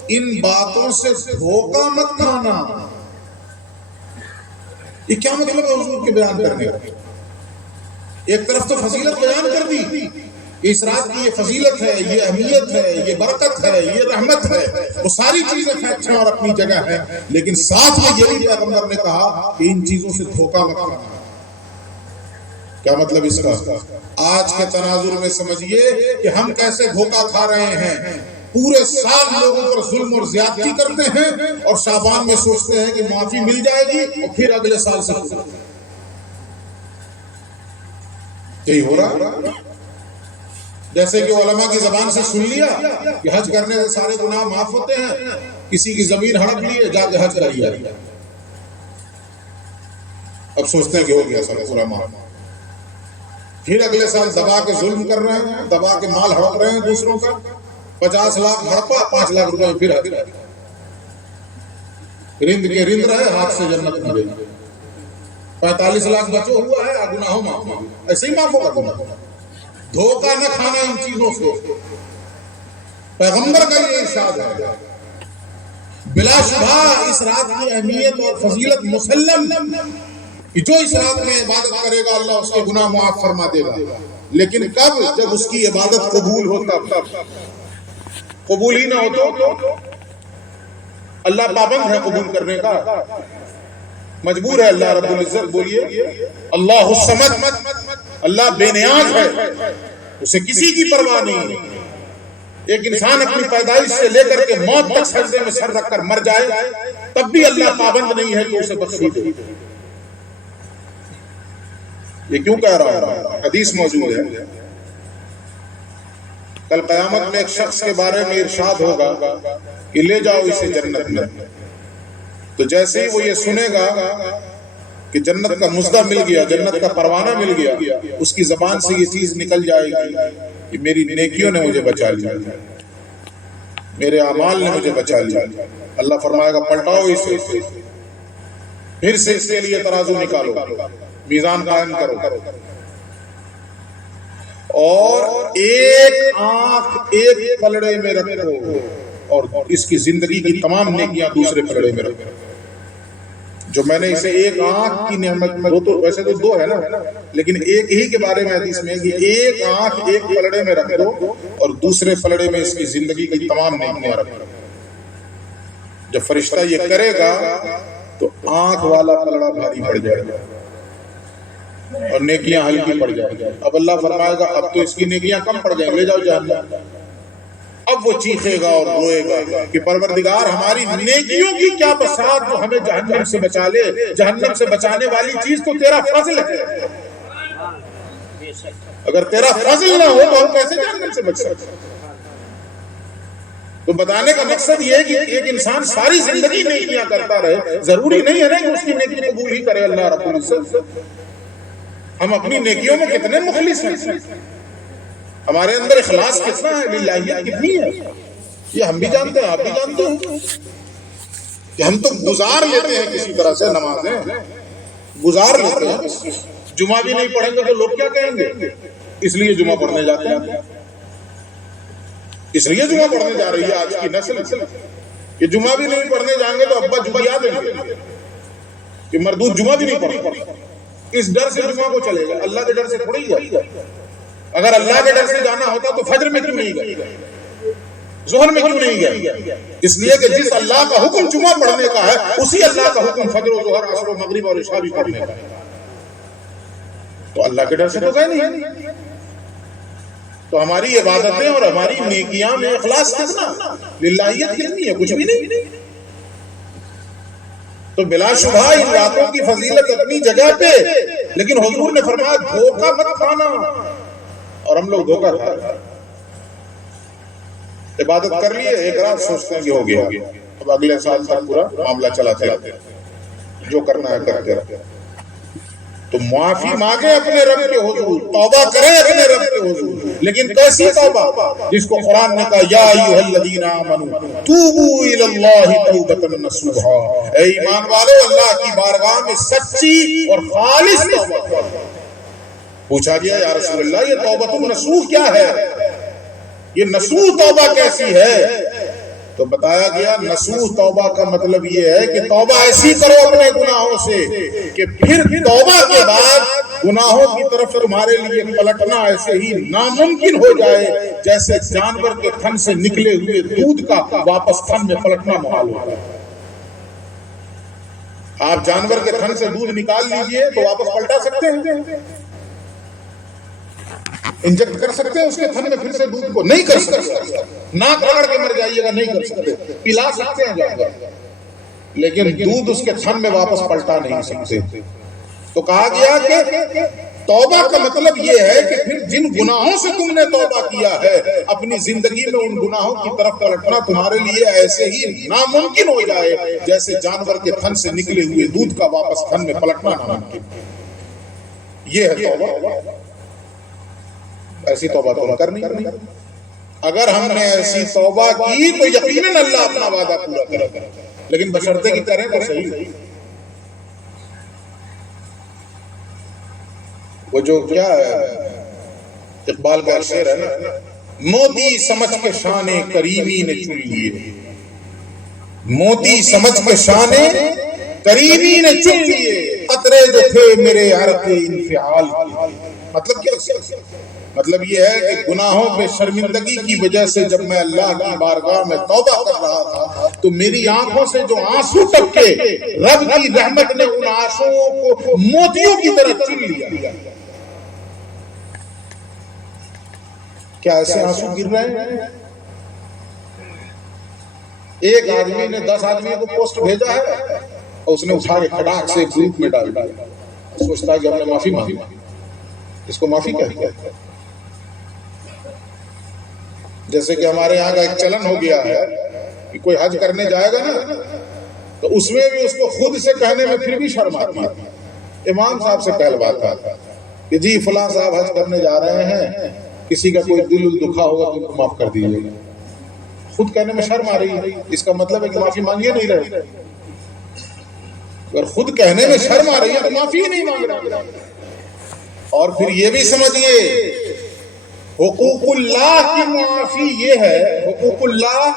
ان باتوں سے دھوکہ مت کھانا۔ یہ کیا مطلب ہے حضور کے بیان کرنے کا؟ ایک طرف تو فضیلت بیان کر دی، اس رات کی یہ فضیلت ہے، یہ اہمیت ہے، یہ برکت ہے، یہ رحمت ہے، وہ ساری چیزیں فیکٹ ہیں اور اپنی جگہ ہے، لیکن ساتھ میں یہ بھی پیغمبر نے کہا کہ ان چیزوں سے دھوکہ مت کھانا۔ کیا مطلب اس کا؟ آج کے تناظر میں سمجھیے کہ ہم کیسے دھوکہ کھا رہے ہیں، پورے سال لوگوں پر ظلم اور زیادتی کرتے ہیں اور شعبان میں سوچتے ہیں کہ معافی مل جائے گی اور پھر اگلے سال سے یہی ہو رہا۔ جیسے کہ علماء کی زبان سے سن لیا کہ حج کرنے سے سارے گناہ معاف ہوتے ہیں، کسی کی زمین ہڑپ لی ہے، جا کے حج کر لیا، اب سوچتے ہیں کہ ہو گیا سب پورا معاف، پھر اگلے سال دبا کے ظلم کر رہے ہیں، دبا کے مال ہڑپ رہے ہیں دوسروں کا، 50 لاکھ ہڑپا، 5 لاکھ روپے پھر حج، رند کے رند رہے، ہاتھ سے جنت نہ گئی، 45 لاکھ بچو ہوا ہے، گناہوں معاف ہو، ایسے ہی معاف ہوگا گناہ۔ دھوکہ نہ کھانا ان چیزوں سے، پیغمبر کا یہ ارشاد ہے۔ بلا شبہ اس رات کی اہمیت اور فضیلت مسلم کہ جو اس رات میں عبادت کرے گا اللہ اس کے گناہ معاف فرما دے گا، لیکن کب؟ جب اس کی عبادت قبول ہو، تب۔ قبول ہی نہ ہو تو اللہ پابند ہے قبول کرنے کا، مجبور ہے اللہ رب العزت۔ بولیے اللہ الصمد، اللہ بے نیاز ہے، اسے کسی کی پرواہ نہیں ہے۔ ایک انسان اپنی پیدائش سے لے کر کے موت تک سجدے میں سر رکھ کر مر جائے تب بھی اللہ پابند نہیں ہے کہ اسے بخشی دے۔ یہ کیوں کہہ رہا ہوں؟ حدیث موجود ہے، کل قیامت میں ایک شخص کے بارے میں ارشاد ہوگا کہ لے جاؤ اسے جنت میں، تو جیسے ہی وہ یہ سنے گا کہ جنت کا مژدہ مل گیا، جنت کا پروانہ مل گیا، اس کی زبان سے یہ چیز نکل جائے گی کہ میری نیکیوں نے مجھے بچا لیا، میرے اعمال نے مجھے بچا لیا۔ اللہ فرمائے گا پلٹاؤ اسے، پھر سے اس کے لیے ترازو نکالو، میزان قائم کرو، اور ایک آنکھ ایک پلڑے میں رکھو اور اس کی زندگی کی تمام نیکیاں دوسرے پلڑے میں رکھو۔ جو میں نے اسے ایک آنکھ کی نعمت میں، تو ویسے تو 2 ہے نا، لیکن ایک ہی کے بارے میں حدیث میں کہ ایک آنکھ ایک پلڑے میں رکھ دو اور دوسرے پلڑے میں اس کی زندگی کی تمام نیکیاں رکھو۔ جب فرشتہ یہ کرے گا تو آنکھ والا پلڑا بھاری پڑ جائے گا اور نیکیاں ہلکی پڑ جائیں گی۔ اب اللہ فرمائے گا اب تو اس کی نیکیاں کم پڑ جائیں، لے جاؤ جہنم۔ اب وہ چیخے گا اور روئے گا کہ پروردگار ہماری نیکیوں کی کیا بساط جو ہمیں جہنم سے بچا لے، جہنم سے بچانے والی چیز تو تیرا فضل ہے، اگر تیرا فضل نہ ہو تو ہم کیسے جہنم سے بچ سکتے؟ تو بتانے کا مقصد یہ ہے کہ ایک انسان ساری زندگی نیکیاں کرتا رہے، ضروری نہیں ہے نا کہ اس کی نیکی قبول ہی کرے اللہ رب العزت۔ ہم اپنی نیکیوں میں کتنے مخلص ہیں، ہمارے اندر اخلاص کتنا ہے، للہیت کتنی ہے، یہ ہم بھی جانتے ہیں، آپ بھی جانتے ہیں کہ ہم تو گزار لیتے ہیں کسی طرح سے نمازیں، گزار لیتے ہیں۔ جمعہ بھی نہیں پڑھیں گے تو لوگ کیا کہیں گے، اس لیے جمعہ پڑھنے جاتے ہیں، اس لیے جمعہ پڑھنے جا رہی ہے آج کی نسل کہ جمعہ بھی نہیں پڑھنے جائیں گے تو ابا جمعہ دیں گے کہ مردود جمعہ بھی نہیں پڑھتا، اس ڈر سے جمعہ کو چلے گا، اللہ کے ڈر سے تھوڑی جائے۔ اگر اللہ کے ڈر سے جانا ہوتا تو فجر میں کیوں نہیں گئے، ظہر میں کیوں نہیں گئے؟ اس لیے کہ جس اللہ کا حکم جمعہ پڑھنے کا ہے اسی اللہ کا حکم فجر و ظہر عصر و مغرب اور عشاء بھی پڑھنے کا ہے، تو اللہ کے ڈر سے تو گئے نہیں۔ تو ہماری عبادتیں اور ہماری نیکیاں میں اخلاص کتنا، للہیت کتنی ہے، کچھ بھی نہیں۔ تو بلا شبہ ان راتوں کی فضیلت اپنی جگہ پہ، لیکن حضور نے فرمایا دھوکہ مت کھانا، اور ہم لوگ دھوکہ کھا رہے ہیں۔ عبادت کر لیے، ایک رات سوچتے ہیں کہ ہو گیا، اب اگلے سال تک پورا معاملہ چلاتے رہتے، جو کرنا ہے کرتے رہتے۔ تو معافی مانگے اپنے رب کے حضور، توبہ کریں اپنے رب کے حضور، لیکن کیسی توبہ؟ جس کو قرآن نے کہا یا ایھا الذین آمنوا توبوا الی اللہ توبۃ نصوحا، اے ایمان والو اللہ کی بارگاہ میں سچی اور خالص توبہ کرو۔ پوچھا گیا یا رسول اللہ یہ توبۃ النصوح کیا ہے، یہ نصوح توبہ کیسی ہے؟ تو بتایا گیا نصوح توبہ کا مطلب یہ ہے کہ توبہ ایسی کرو اپنے گناہوں سے کہ پھر توبہ کے بعد گناہوں کی طرف تمہارے لیے پلٹنا ایسے ہی ناممکن ہو جائے جیسے جانور کے تھن سے نکلے ہوئے دودھ کا واپس تھن میں پلٹنا محال ہوتا ہے۔ آپ جانور کے تھن سے دودھ نکال لیجئے تو واپس پلٹا سکتے ہیں؟ انجیکٹ کر سکتے ہیں اس کے تھن میں پھر سے دودھ کو؟ نہیں کر سکتے۔ ناک رگڑ کے مر جائیے گا، نہیں کر سکتے۔ پلا سکتے ہیں جانور، لیکن دودھ اس کے تھن میں واپس پلٹا نہیں سکتے۔ تو کہا گیا کہ توبہ کا مطلب یہ ہے کہ پھر جن گناہوں سے تم نے توبہ کیا ہے اپنی زندگی میں ان گناہوں کی طرف پلٹنا تمہارے لیے ایسے ہی ناممکن ہو جائے جیسے جانور کے تھن سے نکلے ہوئے دودھ کا واپس تھن میں پلٹنا ناممکن۔ یہ ہے توبہ۔ ایسی توبہ تو کرنی۔ اگر ہم نے ایسی توبہ کی تو یقیناً اللہ اپنا وعدہ پورا کرے گا، لیکن بشرطے کی کریں تو صحیح۔ وہ جو کیا ہے اقبال کا شعر ہے نا، موتی سمجھ کے شان کریمی نے چن لیے، موتی سمجھ کے شان کریمی نے چن لیے، قطرے جو تھے میرے عرق انفعال کی۔ مطلب کیا؟ مطلب یہ ہے کہ گناہوں پہ شرمندگی کی وجہ سے جب میں اللہ کی بارگاہ میں توبہ کر رہا تھا تو میری آنکھوں سے جو آنسو ٹپکے، رب کی رحمت نے ان آنسوؤں کو موتیوں کی طرح چن لیا۔ کیا ایسے آنسو گر رہے ہیں؟ ایک آدمی نے 10 آدمیوں کو پوسٹ بھیجا ہے اور اس نے اٹھا کے کھڑاک سے گروپ میں ڈال دیا، سوچتا ہے کہ ہم نے معافی مانگی۔ اس کو معافی کہتے ہیں۔ جیسے کہ ہمارے یہاں کا ایک چلن ہو گیا ہے کہ کوئی حج کرنے جائے گا نا تو اس میں بھی اس کو خود سے کہنے میں پھر بھی شرم آتی ہے۔ امام صاحب سے کہلواتا ہے کہ جی فلاں صاحب حج کرنے جا رہے ہیں، کسی کا کوئی دل دکھا ہوگا تو ان کو معاف کر دیجیے۔ خود کہنے میں شرم آ رہی ہے، اس کا مطلب ہے کہ معافی مانگیے نہیں رہے۔ اگر خود کہنے میں شرم آ رہی ہے تو معافی ہی نہیں مانگ رہے۔ اور پھر یہ بھی سمجھیے حقوق اللہ کی معافی یہ ہے، حقوق اللہ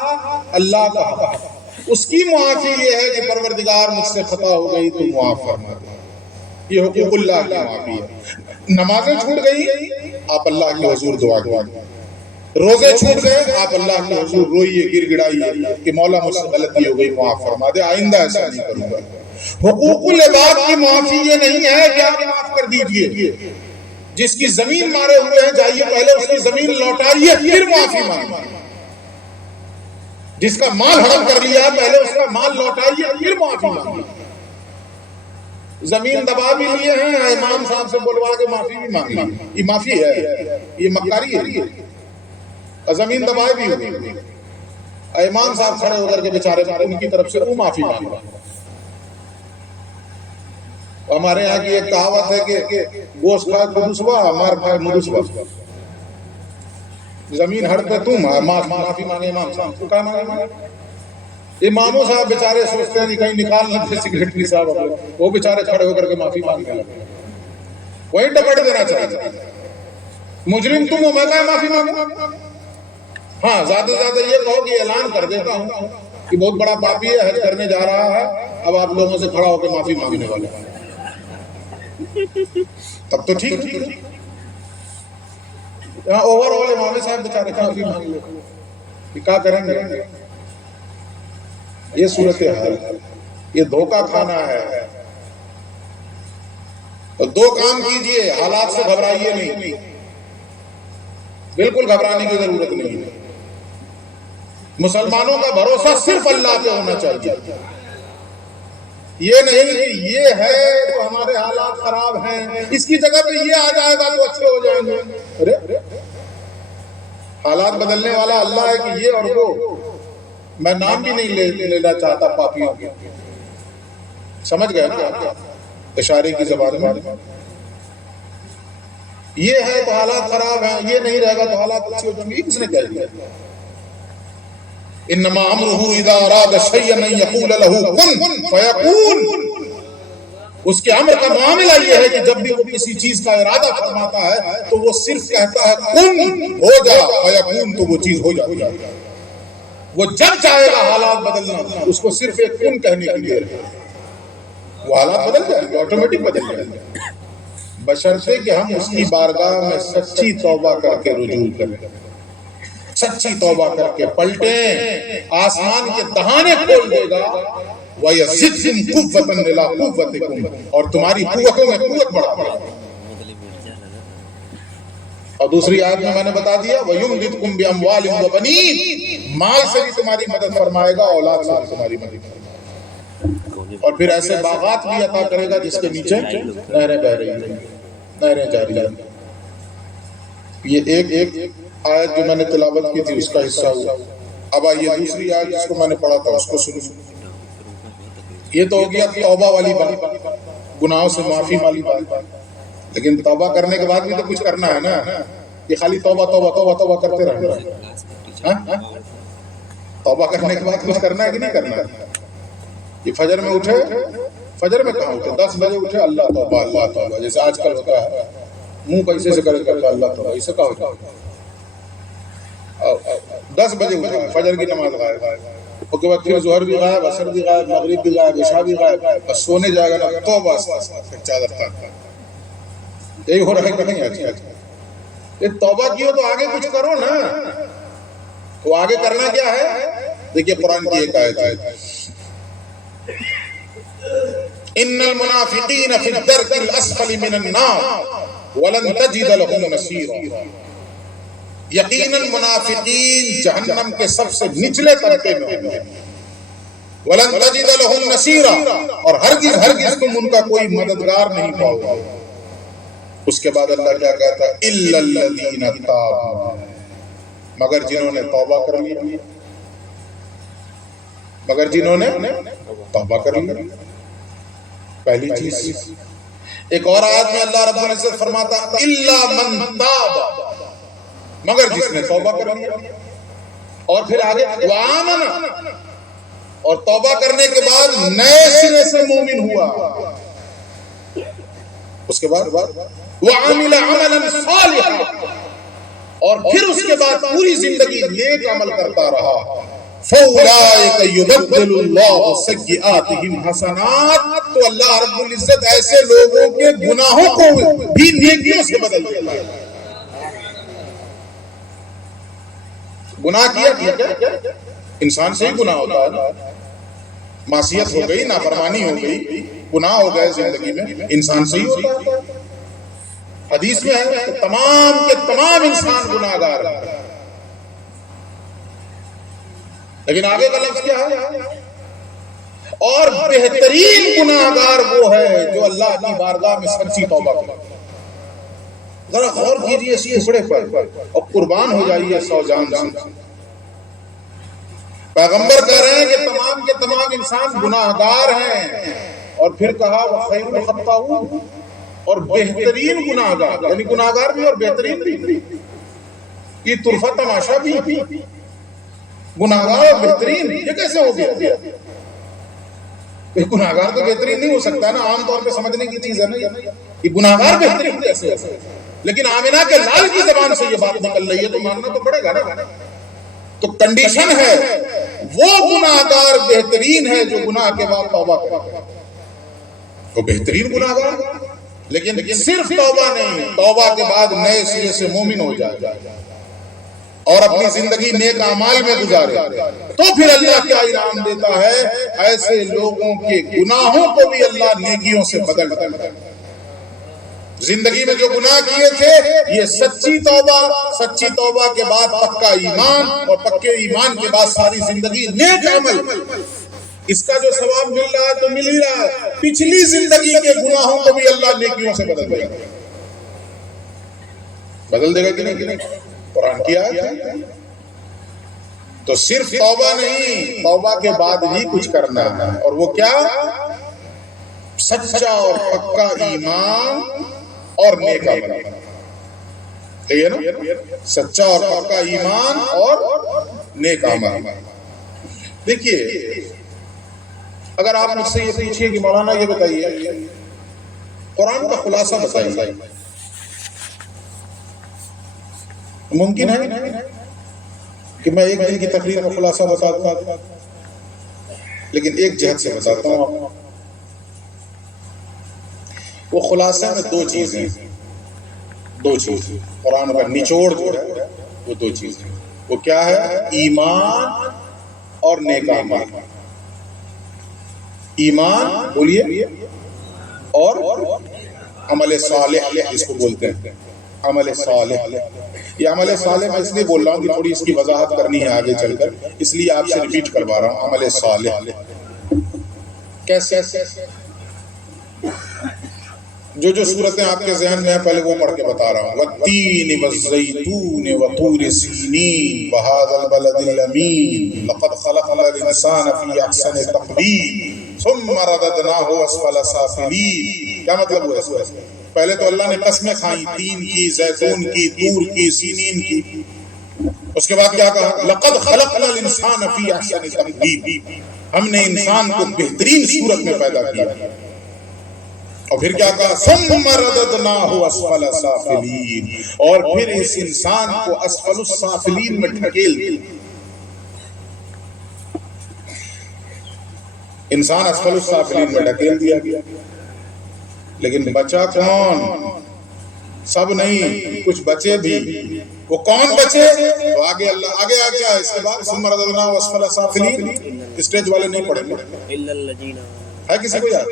اللہ کا حق، اس کی معافی یہ ہے کہ پروردگار مجھ سے خطا ہو گئی تو معاف فرما دے۔ یہ حقوق اللہ کی معافی ہے۔ نمازیں چھوٹ گئی آپ اللہ کے حضور دعا کیجیے، روزے چھوٹ گئے آپ اللہ کے حضور روئیے، گر گڑائیے کہ مولا مجھ سے غلطی ہو گئی معاف فرما دے، آئندہ ایسا نہیں کروں گا۔ حقوق العباد کی معافی یہ نہیں ہے کہ آپ معاف کر دیجئے۔ جس کی زمین مارے ہوئے ہیں جائیے پہلے اس کی زمین لوٹائیے پھر معافی مانگیے۔ جس کا مال حرام کر لیا پہلے اس کا مال لوٹائیے پھر معافی مانگیے۔ زمین دبا بھی لیے ہیں امام صاحب سے بلوا کے معافی بھی مانگیے، یہ معافی ہے؟ یہ مکاری ہے؟ زمین دبائے بھی ہوئی، امام صاحب کھڑے ہو کر کے بیچارے ان کی طرف سے وہ معافی مانگا۔ ہمارے یہاں کی ایک کہاوت ہے کہ گوشت کھائے خدوسوا، مار کھائے مدوسوا۔ زمین ہڑ پہ تم معافی مانگے امام صاحب تو کہاں مانگے؟ اماموں صاحب بیچارے سوچتے ہیں کہ کہیں نکال نہ دے سیکریٹری صاحب، وہ بیچارے کھڑے ہو کر کے معافی مانگنے لگے، وہیں ڈپٹ دینا چاہیے۔ مجرم تم ہو، میں کہاں معافی مانگوں؟ ہاں زیادہ سے زیادہ یہ کہو کہ اعلان کر دیتا ہوں کہ بہت بڑا پاپی ہے، حج کرنے جا رہا ہے، اب آپ لوگوں سے کھڑا ہو کے معافی مانگنے والے ہیں، تب تو ٹھیک۔ یہاں اوور آل امام صاحب بیچارے معافی مانگ لے، یہ کیا کریں گے؟ یہ صورتحال، یہ دھوکہ کھانا ہے۔ تو دو کام کیجئے، حالات سے گھبرائیے نہیں، بالکل گھبرانے کی ضرورت نہیں ہے۔ مسلمانوں کا بھروسہ صرف اللہ پہ ہونا چاہیے، یہ نہیں کہ یہ ہے تو ہمارے حالات خراب ہیں، اس کی جگہ پہ یہ آ جائے گا تو اچھے ہو جائیں گے۔ ارے حالات بدلنے والا اللہ ہے کہ یہ اور وہ، میں نام بھی نہیں لینا چاہتا پاپیوں کے، سمجھ گئے نا اشارے کی زبان میں؟ یہ ہے تو حالات خراب ہیں، یہ نہیں رہے گا تو حالات اچھے ہو جائیں گے، یہ کس نے کہہ دیا؟ انما امرہ اذا اراد شیئا ان یقول له کن فیکون۔ اس کے امر کا معاملہ یہ ہے کہ جب بھی وہ کسی چیز کا ارادہ فرماتا ہے تو وہ صرف کہتا ہے کن ہو جا، فیکون تو وہ چیز ہو جاتی ہے۔ وہ جب چاہے گا حالات بدلنا، اس کو صرف ایک کن کہنے کے لیے وہ حالات بدل جائیں گے، آٹومیٹک بدل جائیں گے۔ بشرطے کہ ہم اس کی بارگاہ میں سچی توبہ کر کے رجوع کریں، سچی توبہ کر کے پلٹیں، آسمان کے دہانے کھول دے گا وَيَزِدْكُمْ قُوَّةً إِلَىٰ قُوَّتِكُمْ، اور تمہاری قوتوں میں قوت بڑھا دے گا۔ اور دوسری آیت میں نے بتا دیا وَيُمْدِدْكُمْ بِأَمْوَالٍ وَبَنِينَ، مال سے بھی تمہاری مدد فرمائے گا، اولاد سے بھی تمہاری مدد فرمائے گا، اور پھر ایسے باغات بھی عطا کرے گا جس کے نیچے نہریں بہ رہی ہیں، نہریں جاری ہیں۔ یہ ایک آیت جو میں نے تلاوت کی تھی اس کا حصہ ہوا۔ اب آئیے دوسری آیت جس کو میں نے پڑھا تھا اس کو سنو۔ یہ تو ہو گیا توبہ والی بات، گناہوں سے معافی والی بات، لیکن توبہ کرنے کے بعد بھی تو کچھ کرنا ہے نا، یہ خالی توبہ توبہ توبہ توبہ کرتے رہنا۔ توبہ کرنے کے بعد کچھ کرنا ہے کہ نہیں کرنا ہے؟ یہ فجر میں اٹھے، فجر میں کہاں اٹھے؟ 10 بجے اٹھے، اللہ توبہ اللہ توبہ، جیسے آج کل ہوتا ہے منہ پیسے سے کرے کرتا اللہ توبہ، اسے کہا ہوتا ہے۔ 10 بجے اٹھا، فجر کی نماز غائب، اس کے بعد پھر ظہر بھی غائب، عصر بھی غائب، مغرب بھی غائب، عشاء بھی غائب، بس سونے جائے گا نا توبہ پھر چادر تھا۔ یہی ہو رہا ہے کہ نہیں آج کل؟ یہ توبہ کیوں تو آگے کچھ کرو نا، تو آگے کرنا کیا ہے؟ دیکھیے قرآن کی ایک آیت ہے، ان المنافقین فی الدرک الاسفل من النار ولن تجد لهم نصیرا، یقیناً منافقین جہنم کے سب سے نچلے طبقے میں ہوں گے، وَلَن تَجِدَ لَهُمْ نَصِيرًا، اور ہرگز تم ان کا کوئی مددگار نہیں پاؤ گے۔ اس کے بعد اللہ کیا کہتا ہے؟ إِلَّا الَّذِينَ تَابُوا، مگر جنہوں نے توبہ کر لی، مگر جنہوں نے توبہ کر لی، پہلی چیز۔ ایک اور آیت میں اللہ رب العزت فرماتا إِلَّا مَن تَابَ، مگر جس نے توبہ کر لیا، اور پھر آگے وَآمَنَ، اور توبہ کرنے کے بعد نئے سرے سے مومن ہوا، اس کے بعد وَعَمِلَ عَمَلًا صَالِحًا، اور پھر اس کے بعد پوری زندگی نیک عمل کرتا رہا، فَأُولَٰئِكَ يُبَدِّلُ اللَّهُ سَيِّئَاتِهِمْ حَسَنَاتٍ، تو اللہ رب العزت ایسے لوگوں کے گناہوں کو بھی نیکیوں سے بدل دیتا ہے۔ گناہ کیا ٹھیک ہے، انسان سے ہی گناہ ہوتا ہے نا، معصیت ہو گئی، نافرمانی ہو گئی، گناہ ہو گئے زندگی میں، انسان سے ہی ہوتا ہے۔ حدیث میں ہے کہ تمام کے تمام انسان گناہگار ہیں، لیکن آگے کا لفظ کیا ہے؟ اور بہترین گناہگار وہ ہے جو اللہ کی بارگاہ میں سچی توبہ کرے۔ ذرا غور کیجئے اس ٹکڑے پر اور قربان ہو جائیے 100 جان سے۔ پیغمبر کہہ رہے ہیں کہ تمام کے تمام انسان گناہگار ہیں، اور پھر کہا وَخَيْرُ الْخَطَّاؤُونَ، اور بہترین گناہگار، یعنی گناہگار بھی اور بہترین بھی، یہ طرفہ تماشا بھی، گناہگار اور بہترین، یہ کیسے ہو گیا؟ گناہگار تو بہترین نہیں ہو سکتا نا، عام طور پہ سمجھنے کی چیز ہے نا، یہ گناہگار بہترین کیسے ہو سکتا؟ لیکن آمنہ کے لال کی زبان سے یہ بات نکل رہی ہے تو ماننا تو پڑے گا نا۔ تو کنڈیشن ہے وہ گناہگار بہترین ہے جو گناہ کے بعد توبہ کرے، وہ بہترین گناہگار، لیکن صرف توبہ نہیں، توبہ کے بعد نئے سرے سے مومن ہو جائے اور اپنی زندگی نیک اعمال میں گزارے، تو پھر اللہ کیا انعام دیتا ہے؟ ایسے لوگوں کے گناہوں کو بھی اللہ نیکیوں سے بدل دیتا ہے۔ زندگی میں جو گناہ کیے تھے، یہ سچی توبہ کے بعد پکا ایمان، اور پکے ایمان کے بعد ساری زندگی نیک عمل، اس کا جو ثواب مل رہا ہے تو مل ہی رہا ہے، پچھلی زندگی کے گناہوں کو بھی اللہ نیکیوں سے بدل دے گا۔ بدل دے گا کہ نہیں؟ قرآن کی آیت ہے۔ تو صرف توبہ نہیں، توبہ کے بعد بھی کچھ کرنا ہے، اور وہ کیا؟ سچا اور پکا ایمان اور نیک عمل، ٹھیک ہے نا؟ سچا اور پکا ایمان اور نیک عمل۔ دیکھیے، اگر آپ مجھ سے یہ پوچھیے کہ مولانا یہ بتائیے قرآن کا خلاصہ بتائیے، ممکن ہے کہ میں ایک دن کی تقریر میں خلاصہ بتاتا ہوں، لیکن ایک جہت سے بتاتا ہوں آپ وہ خلاصے میں دو چیزیں قرآن کا نچوڑ جو ہے وہ دو چیزیں. وہ کیا ہے؟ ایمان اور نیک اعمال. ایمان بولیے اور عمل صالح جس کو بولتے ہیں عمل صالح. یہ عمل صالح میں اس لیے بول رہا ہوں کہ تھوڑی اس کی وضاحت کرنی ہے آگے چل کر، اس لیے آپ سے ریپیٹ کروا رہا ہوں. عمل صالح کیسے؟ جو صورتیں آپ کے ذہن میں ہیں پہلے وہ پڑھ کے بتا رہا ہوں. والتین والزیتون وطور سینین وهذا البلد الامین لقد خلقنا الانسان فی احسن تقویم ثم رددناه اسفل سافلین. کیا مطلب ہوا اس کا؟ پہلے تو اللہ نے قسمیں کھائیں، تین کی، زیتون کی، طور کی، سینین کی. اس کے بعد کیا کہا؟ لقد خلقنا الانسان فی احسن تقویم. ہم نے انسان کو بہترین صورت میں پیدا کیا. اور پھر کیا کہا؟ ثم رددناہ اسفل سافلین. اور پھر اس انسان کو اسفل السافلین میں ڈھکیل دیا. انسان اسفل السافلین میں ڈھکیل دیا گیا. لیکن بچا کون؟ سب نہیں، کچھ بچے بھی. وہ کون بچے؟ تو آگے اللہ آگے آگے اس کے بعد ثم رددناہ اسفل سافلین. اسٹیج والے نہیں پڑھیں گے، ہے کسی کو یاد؟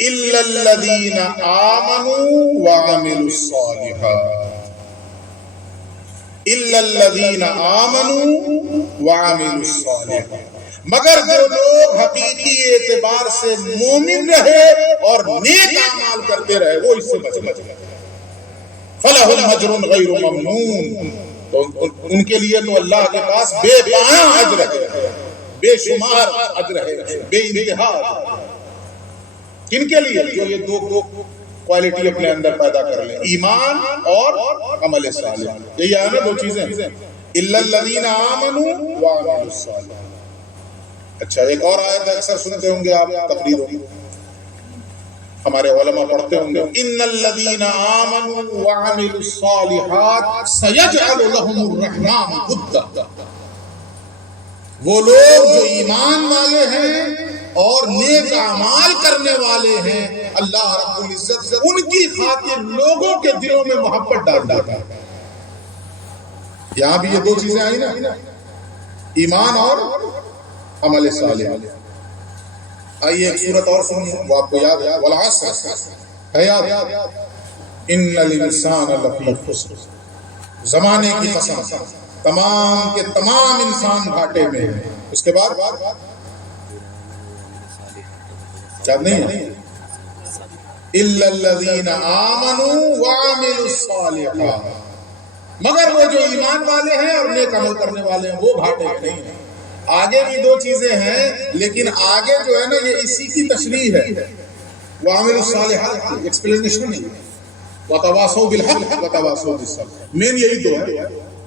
الا الذین آمنوا وعملوا الصالحات. الا الذین آمنوا وعملوا الصالحات. مگر جو لوگ حقیقی اعتبار سے مومن رہے اور نیک اعمال کرتے رہے وہ اس سے بچ گئے. فلہم اجر غیر ممنون. تو ان کے لیے تو اللہ کے پاس بے پایاں اجر ہے، بے شمار اجر ہے، بے انتہا. کن کے لیے؟ جو یہ دو کوالٹی اپنے اندر پیدا کر لیں، ایمان اور عمل صالح. یہی ہے نا دو چیزیں، الا الذین آمنوا وعملوا الصالحات. اچھا ایک اور آیت اکثر سنتے ہوں گے آپ تقریروں میں، ہمارے علماء پڑھتے ہوں گے، ان الذین آمنوا وعملوا الصالحات سیجعل لهم الرحمن ودا. وہ لوگ جو ایمان والے ہیں اور نیک اعمال کرنے والے ہیں، اللہ رب العزت ان کی خاطر لوگوں کے دلوں میں محبت ڈال دیتا ہے. یہاں بھی یہ دو چیزیں آئی نا، ایمان اور عمل صالح. آئیے ایک سورت اور سنیے، وہ آپ کو یاد ہے، والعصر ہے یاد، ان الانسان لفی خسر. زمانے کی قسم، تمام کے تمام انسان گھاٹے میں ہیں. اس کے بعد یاد نہیں ہے، الا الذین آمنوا وعملوا الصالحات. مگر وہ جو ایمان والے ہیں اور نیک عمل کرنے والے ہیں وہ گھاٹے میں نہیں ہیں. آگے بھی دو چیزیں ہیں لیکن آگے جو ہے نا یہ اسی کی تشریح ہے. وعملوا الصالحات کی ایکسپلینیشن نہیں، وتواصوا بالحق وتواصوا بالصبر. مین یہی دو ہے،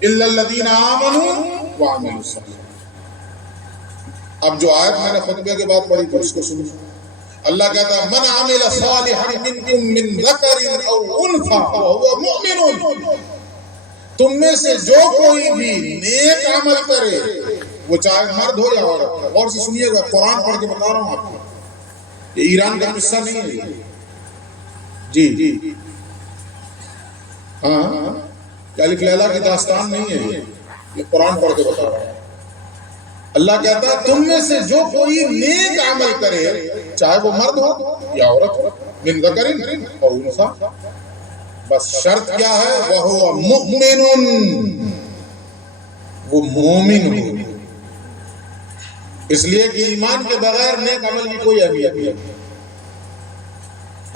الا الذین آمنوا وعملوا الصالحات. اب جو آیت میں نے خطبے کے بعد پڑھی تو اس کو سنیے. اللہ کہتا ہے من عمل صالحا منکم من ذکر او انثى وهو مؤمن. تم میں سے جو کوئی بھی نیک عمل کرے، وہ چاہے مرد ہو یا عورت. غور سے سنیے گا، قرآن پڑھ کے بتا رہا ہوں آپ کو، یہ ایران کا قصہ نہیں ہے جی. ہاں الف لیلا کی داستان نہیں ہے، یہ قرآن پڑھ کے بتا رہا ہوں. اللہ کہتا ہے تم میں سے جو کوئی نیک عمل کرے، چاہے وہ مرد ہو یا عورت ہو، من ذکر او انثى، بس شرط کیا ہے؟ وَهُوَ مُؤْمِنٌ، وہ مومن ہو. اس لیے کہ ایمان کے بغیر نیک عمل کی کوئی اہمیت نہیں.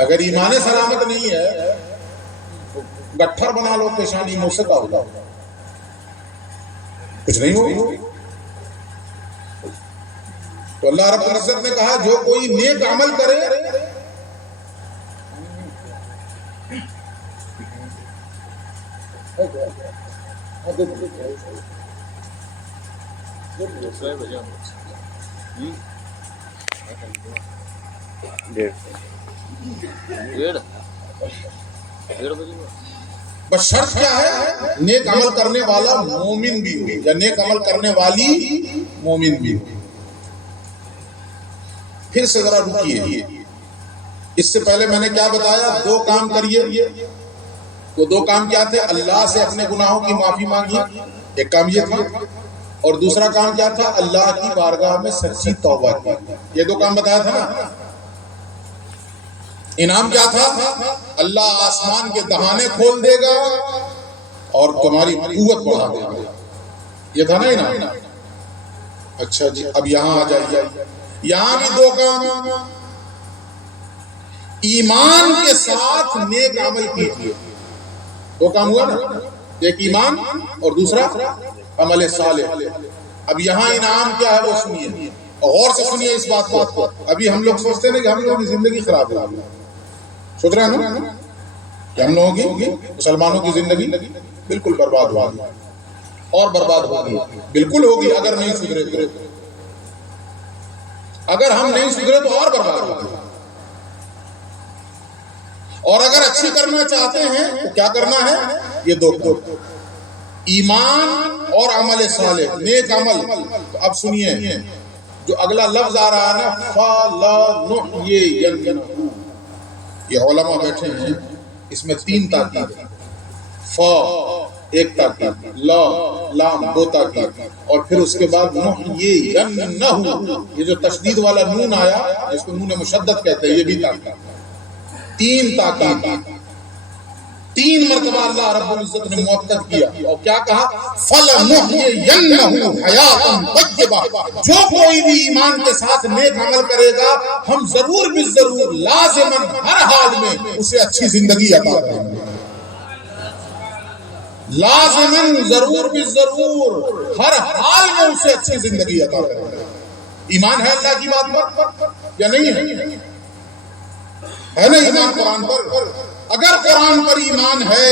اگر ایمان سلامت نہیں ہے، گٹھر بنا لو پیشانی منہ سے کا ہوگا، کچھ نہیں ہوگا. تو اللہ رب العزت نے کہا جو کوئی نیک عمل کرے، بس شرط کیا ہے؟ نیک عمل کرنے والا مومن بھی ہو یا نیک عمل کرنے والی مومن بھی ہو. پھر سے ذرا رکیے، اس سے پہلے میں نے کیا بتایا؟ 2 کام کریے. وہ 2 کام کیا تھے؟ اللہ سے اپنے گناہوں کی معافی مانگی، ایک کام یہ تھا، اور دوسرا کام کیا تھا؟ اللہ کی بارگاہ میں سچی توبہ کی. یہ 2 کام بتایا تھا نا. انعام کیا تھا؟ اللہ آسمان کے دہانے کھول دے گا اور تمہاری قوت بڑھا دے گا. یہ تھا نا انعام. اچھا جی، اب یہاں آ جائیے. یہاں بھی 2 کام. ایمان کے ساتھ نیک عمل کیجیے. 2 کام ہوا نا، ایک ایمان اور دوسرا عمل صالح. اب یہاں انعام کیا ہے وہ سنیے، غور سے سنیے اس بات کو. ابھی ہم لوگ سوچتے ہیں کہ ہم لوگوں کی زندگی خراب ہے. سوچ رہے ہیں نا کہ ہم لوگوں کی، مسلمانوں کی زندگی بالکل برباد ہوگی اور برباد ہوگی. بالکل ہوگی اگر نہیں سدھرے. اگر ہم نہیں سدھرے تو اور برباد ہوگی. اور اگر اچھی کرنا چاہتے ہیں تو کیا کرنا ہے؟ یہ 2 ایمان اور عمل صالح، نیک عمل. تو اب سنیے جو اگلا لفظ آ رہا ہے نا، فَلَنُحْيِيَنَّهُ، یہ علماء بیٹھے ہیں، اس میں 3 تاکید ہے. فا ایک تاکید، لا لام 2 تاکید، اور پھر اس کے بعد نحیینہ، یہ جو تشدید والا نون آیا جس کو نون مشدد کہتے ہیں، یہ بھی تاکید. 3 تاکید، 3 مرتبہ اللہ رب العزت نے مؤکد کیا. اور کیا کہا؟ فَلَنُحْيِيَنَّهُ حَيَاةً طَيِّبَةً، جو کوئی بھی ایمان کے ساتھ نیک عمل کرے گا ہم ضرور بالضرور لازماً ہر حال میں اسے اچھی زندگی عطا کریں گے. لازماً ضرور بالضرور ہر حال میں اسے اچھی زندگی عطا کریں گے. ایمان ہے اللہ کی بات پر یا نہیں ہے؟ ہے نا ایمان قرآن پر؟ اگر قرآن پر ایمان ہے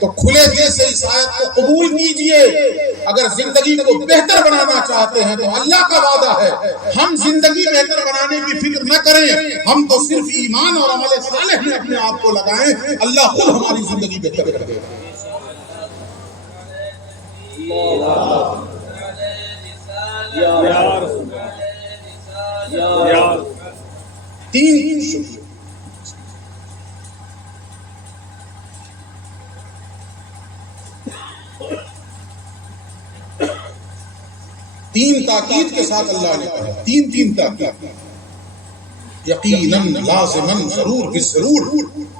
تو کھلے دل سے اس آیت کو قبول کیجئے. اگر زندگی کو بہتر بنانا چاہتے ہیں تو اللہ کا وعدہ ہے ہم زندگی بہتر بنانے کی فکر نہ کریں، ہم تو صرف ایمان اور عمل صالح میں اپنے آپ کو لگائیں، اللہ خود ہماری زندگی بہتر کر دے گا. 3 3 تاکید کے ساتھ اللہ نے کہا، 3 تاکید. یقیناً لازماً ضرور بالضرور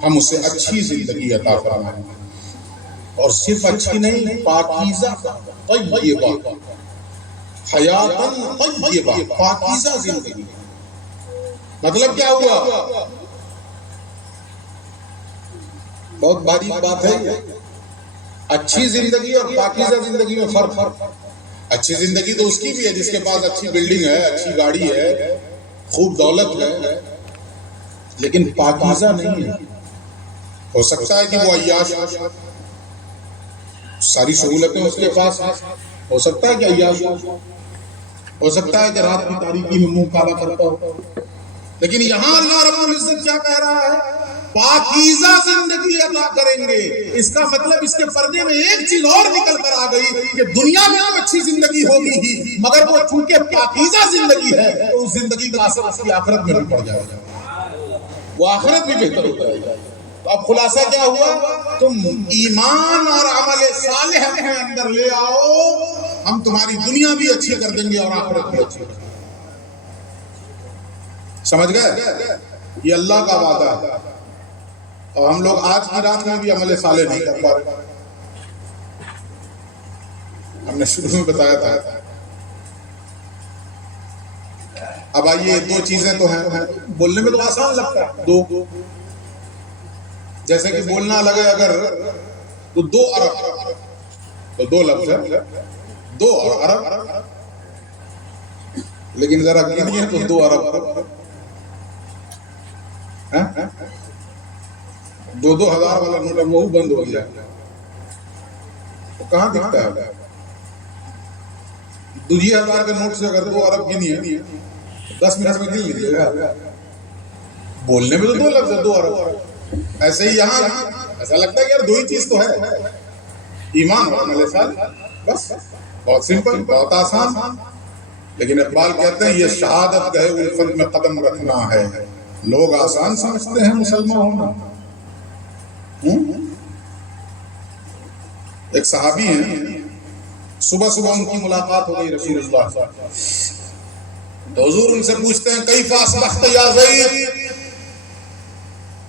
ہم اسے اچھی زندگی عطا فرمائیں گے. اور صرف اچھی نہیں، پاکیزہ طیبہ، حیاتاً طیبہ، پاکیزہ زندگی. مطلب کیا ہوا؟ بہت باریک بات ہے. اچھی زندگی اور پاکیزہ زندگی میں فرق. اچھی زندگی تو اس کی بھی ہے جس کے پاس اچھی بلڈنگ ہے، اچھی گاڑی ہے، خوب دولت ہے، لیکن پاکیزہ نہیں ہے. ہو سکتا ہے کہ وہ عیاش، ساری سہولتیں اس کے پاس ہیں، ہو سکتا ہے کہ عیاش ہو سکتا ہے کہ رات کی تاریکی میں منہ کالا کرتا ہو. لیکن یہاں اللہ رب العزت کیا کہہ رہا ہے؟ پاکیزہ زندگی عطا کریں گے. اس کا مطلب اس کے پردے میں ایک چیز اور نکل کر آ گئی کہ دنیا میں تو اچھی زندگی ہوگی ہی، مگر وہ چونکہ پاکیزہ زندگی ہے تو اس زندگی کا اثر اس کی آخرت میں بھی پڑ جائے گا، وہ آخرت بھی بہتر ہو جائے گا. تو اب خلاصہ کیا ہوا؟ تم ایمان اور عمل صالح اپنے اندر لے آؤ، ہم تمہاری دنیا بھی اچھی کر دیں گے اور آخرت بھی اچھی کر دیں گے. سمجھ گئے؟ یہ اللہ کا وعدہ ہے. اور ہم لوگ آج کی رات میں بھی عمل صالح نہیں کر پا رہے. ہم نے شروع میں بتایا تھا. اب آئیے 2 چیزیں تو ہیں، بولنے میں تو آسان لگتا ہے. 2 جیسے کہ بولنا لگے اگر تو 2 ارب، تو 2 لفظ ہے 2 ارب، لیکن ذرا گنیے تو 2 ارب 2,000 والا نوٹ اب وہ بند ہو گیا. تو کہاں دکھتا ہے؟ 2,000 کے نوٹ سے اگر 2 ارب گنیے 10 منٹ میں گن لیجیے گا. بولنے میں تو 2 لفظ ہے 2 ارب. ایسے ہی یہاں ایسا لگتا ہے کہ یار 2 ہی چیز تو ہے، ایمان اور عمل صالح. بس بہت سمپل، بہت آسان. لیکن اقبال کہتے ہیں یہ شہادت گئے الفت میں قدم رکھنا ہے، لوگ آسان سمجھتے ہیں مسلمان ہونا. ایک صحابی ہیں، صبح صبح ان کی ملاقات ہو گئی رسول اللہ سے، تو حضور ان سے پوچھتے ہیں کیف اصبحت یا زید،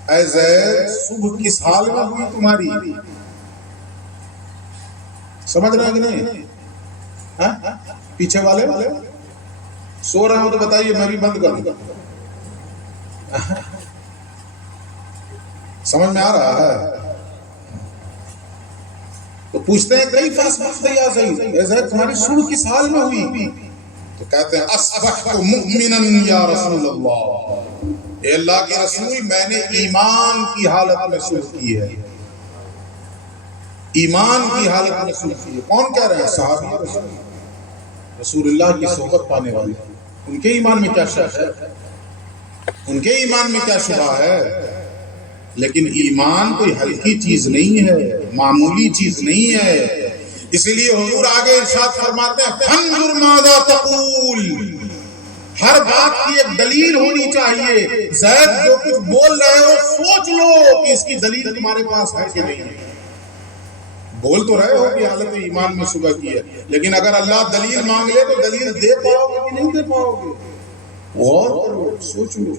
اے زید صبح کس حال میں ہوئی تمہاری؟ سمجھ رہے ہیں کہ نہیں؟ پیچھے والے سو رہے ہو تو بتائیے، میں بھی بند کر دوں. سمجھ میں آ رہا ہے؟ تو پوچھتے ہیں کیف اصبحت یا زید، اے زید تمہاری صبح کس حال میں ہوئی؟ تو کہتے ہیں اصبحت مؤمنا یا رسول اللہ، اے اللہ کے رسول میں نے ایمان کی حالت میں صبح کی ہے. ایمان کی حالت میں صبح کی ہے. کون کہہ رہے ہیں؟ صحابی رسول اللہ کی صحبت پانے والے. ان کے ایمان میں کیا شک ہے؟ ان کے ایمان میں کیا شبہ ہے؟ لیکن ایمان کوئی ہلکی چیز نہیں ہے، معمولی چیز نہیں ہے. اسی لیے حضور آگے ارشاد فرماتے ہیں فانظر ماذا تقول، ہر بات کی ایک دلیل ہونی چاہیے. زید جو کچھ بول رہے ہو سوچ لو کہ اس کی دلیل تمہارے پاس ہے کہ نہیں. بول تو رہے ہو کہ حالت ایمان میں صبح کی ہے، لیکن اگر اللہ دلیل مانگ لے تو دلیل دے پاؤ گے کہ نہیں دے پاؤ گے؟ اور سوچ لو.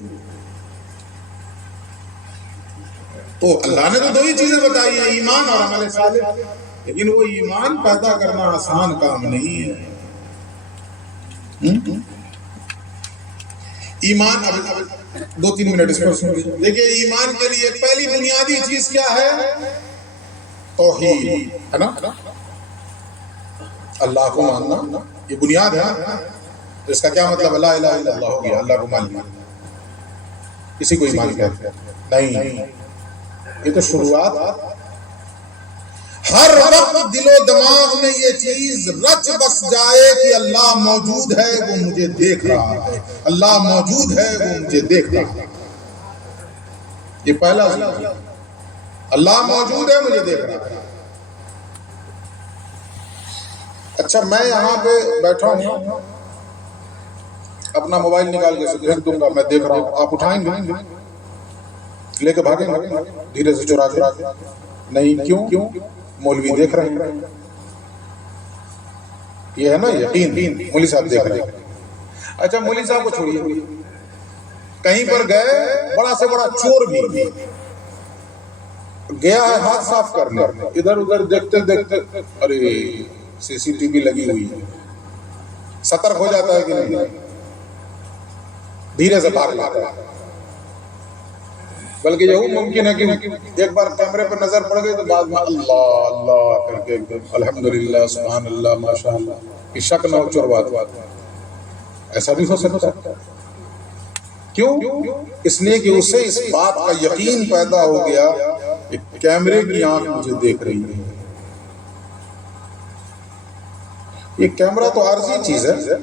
تو اللہ نے تو دو ہی چیزیں بتائی ہیں، ایمان اور عمل صالح، لیکن وہ ایمان پیدا کرنا آسان کام نہیں ہے. ایمان اب 2-3 منٹ اس پر سن لیجیے. دیکھیے ایمان کے لیے پہلی بنیادی چیز کیا ہے؟ توحید ہے نا، اللہ کو ماننا، یہ بنیاد ہے. تو اس کا کیا مطلب؟ لا الہ الا اللہ ہو گیا، اللہ کو ماننا. کسی کو ایمان کہتے ہیں نہیں، یہ تو شروعات. ہر وقت دل و دماغ میں یہ چیز رچ بس جائے کہ اللہ موجود ہے، وہ مجھے دیکھ رہا ہے. اللہ موجود ہے، وہ مجھے دیکھ رہا ہے. یہ پہلا ذکر، اللہ موجود ہے، مجھے دیکھ رہا ہے. اچھا میں یہاں پہ بیٹھا ہوں، اپنا موبائل نکال کے پھینک دوں گا، میں دیکھ رہا ہوں، آپ اٹھائیں گے لے کے بھاگیں گے دھیرے سے چرا کے؟ نہیں. کیوں؟ مولوی دیکھ رہے ہیں. یہ ہے نا یقین، مولوی صاحب دیکھ رہے ہیں. اچھا مولوی صاحب کو چھوڑیے، کہیں پر گئے، بڑا سے بڑا چور بھی گیا ہے ہاتھ صاف کرنے، ادھر ادھر دیکھتے دیکھتے ارے سی سی ٹی وی لگی ہوئی ہے، سترک ہو جاتا ہے کہ نہیں؟ دھیرے سے بھاگ جاتا ہے. بلکہ یہ ممکن ہے کہ ایک بار کیمرے پر نظر پڑ گئی تو بعد میں اللہ اللہ کر کے الحمدللہ سبحان اللہ ماشاء اللہ کی شک نہ ہو چور بات. ایسا بھی ہو سکتا ہے. کیوں؟ اس لیے کہ اسے اس بات کا یقین پیدا ہو گیا کہ کیمرے کی آنکھ مجھے دیکھ رہی ہے. یہ کیمرہ تو عارضی چیز ہے،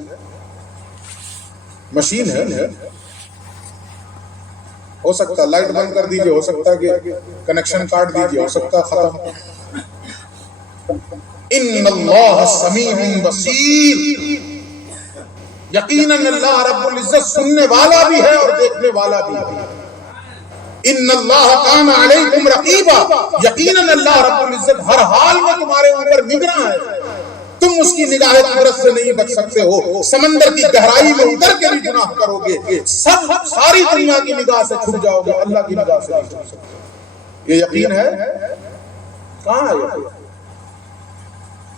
مشین ہے. ہو سکتا ہے لائٹ بند کر دیجئے، ہو سکتا ہے کہ کنیکشن کاٹ دیجئے، ہو سکتا ہے ختم. ان اللہ سمیع بصیر، یقیناً اللہ رب العزت سننے والا بھی ہے اور دیکھنے والا بھی ہے. ان اللہ کان علیکم رقیبا، یقیناً اللہ رب العزت ہر حال میں تمہارے اوپر نگراں ہے. تم اس کی نگاہ قدرت سے نہیں بچ سکتے ہو. سمندر کی گہرائی میں اتر کے بھی گناہ کرو گے، ساری دنیا کی نگاہ سے چھپ جاؤ گے، اللہ کی نگاہ سے نہیں چھپ سکتے. یہ یقین ہے؟ کہاں ہے یقین؟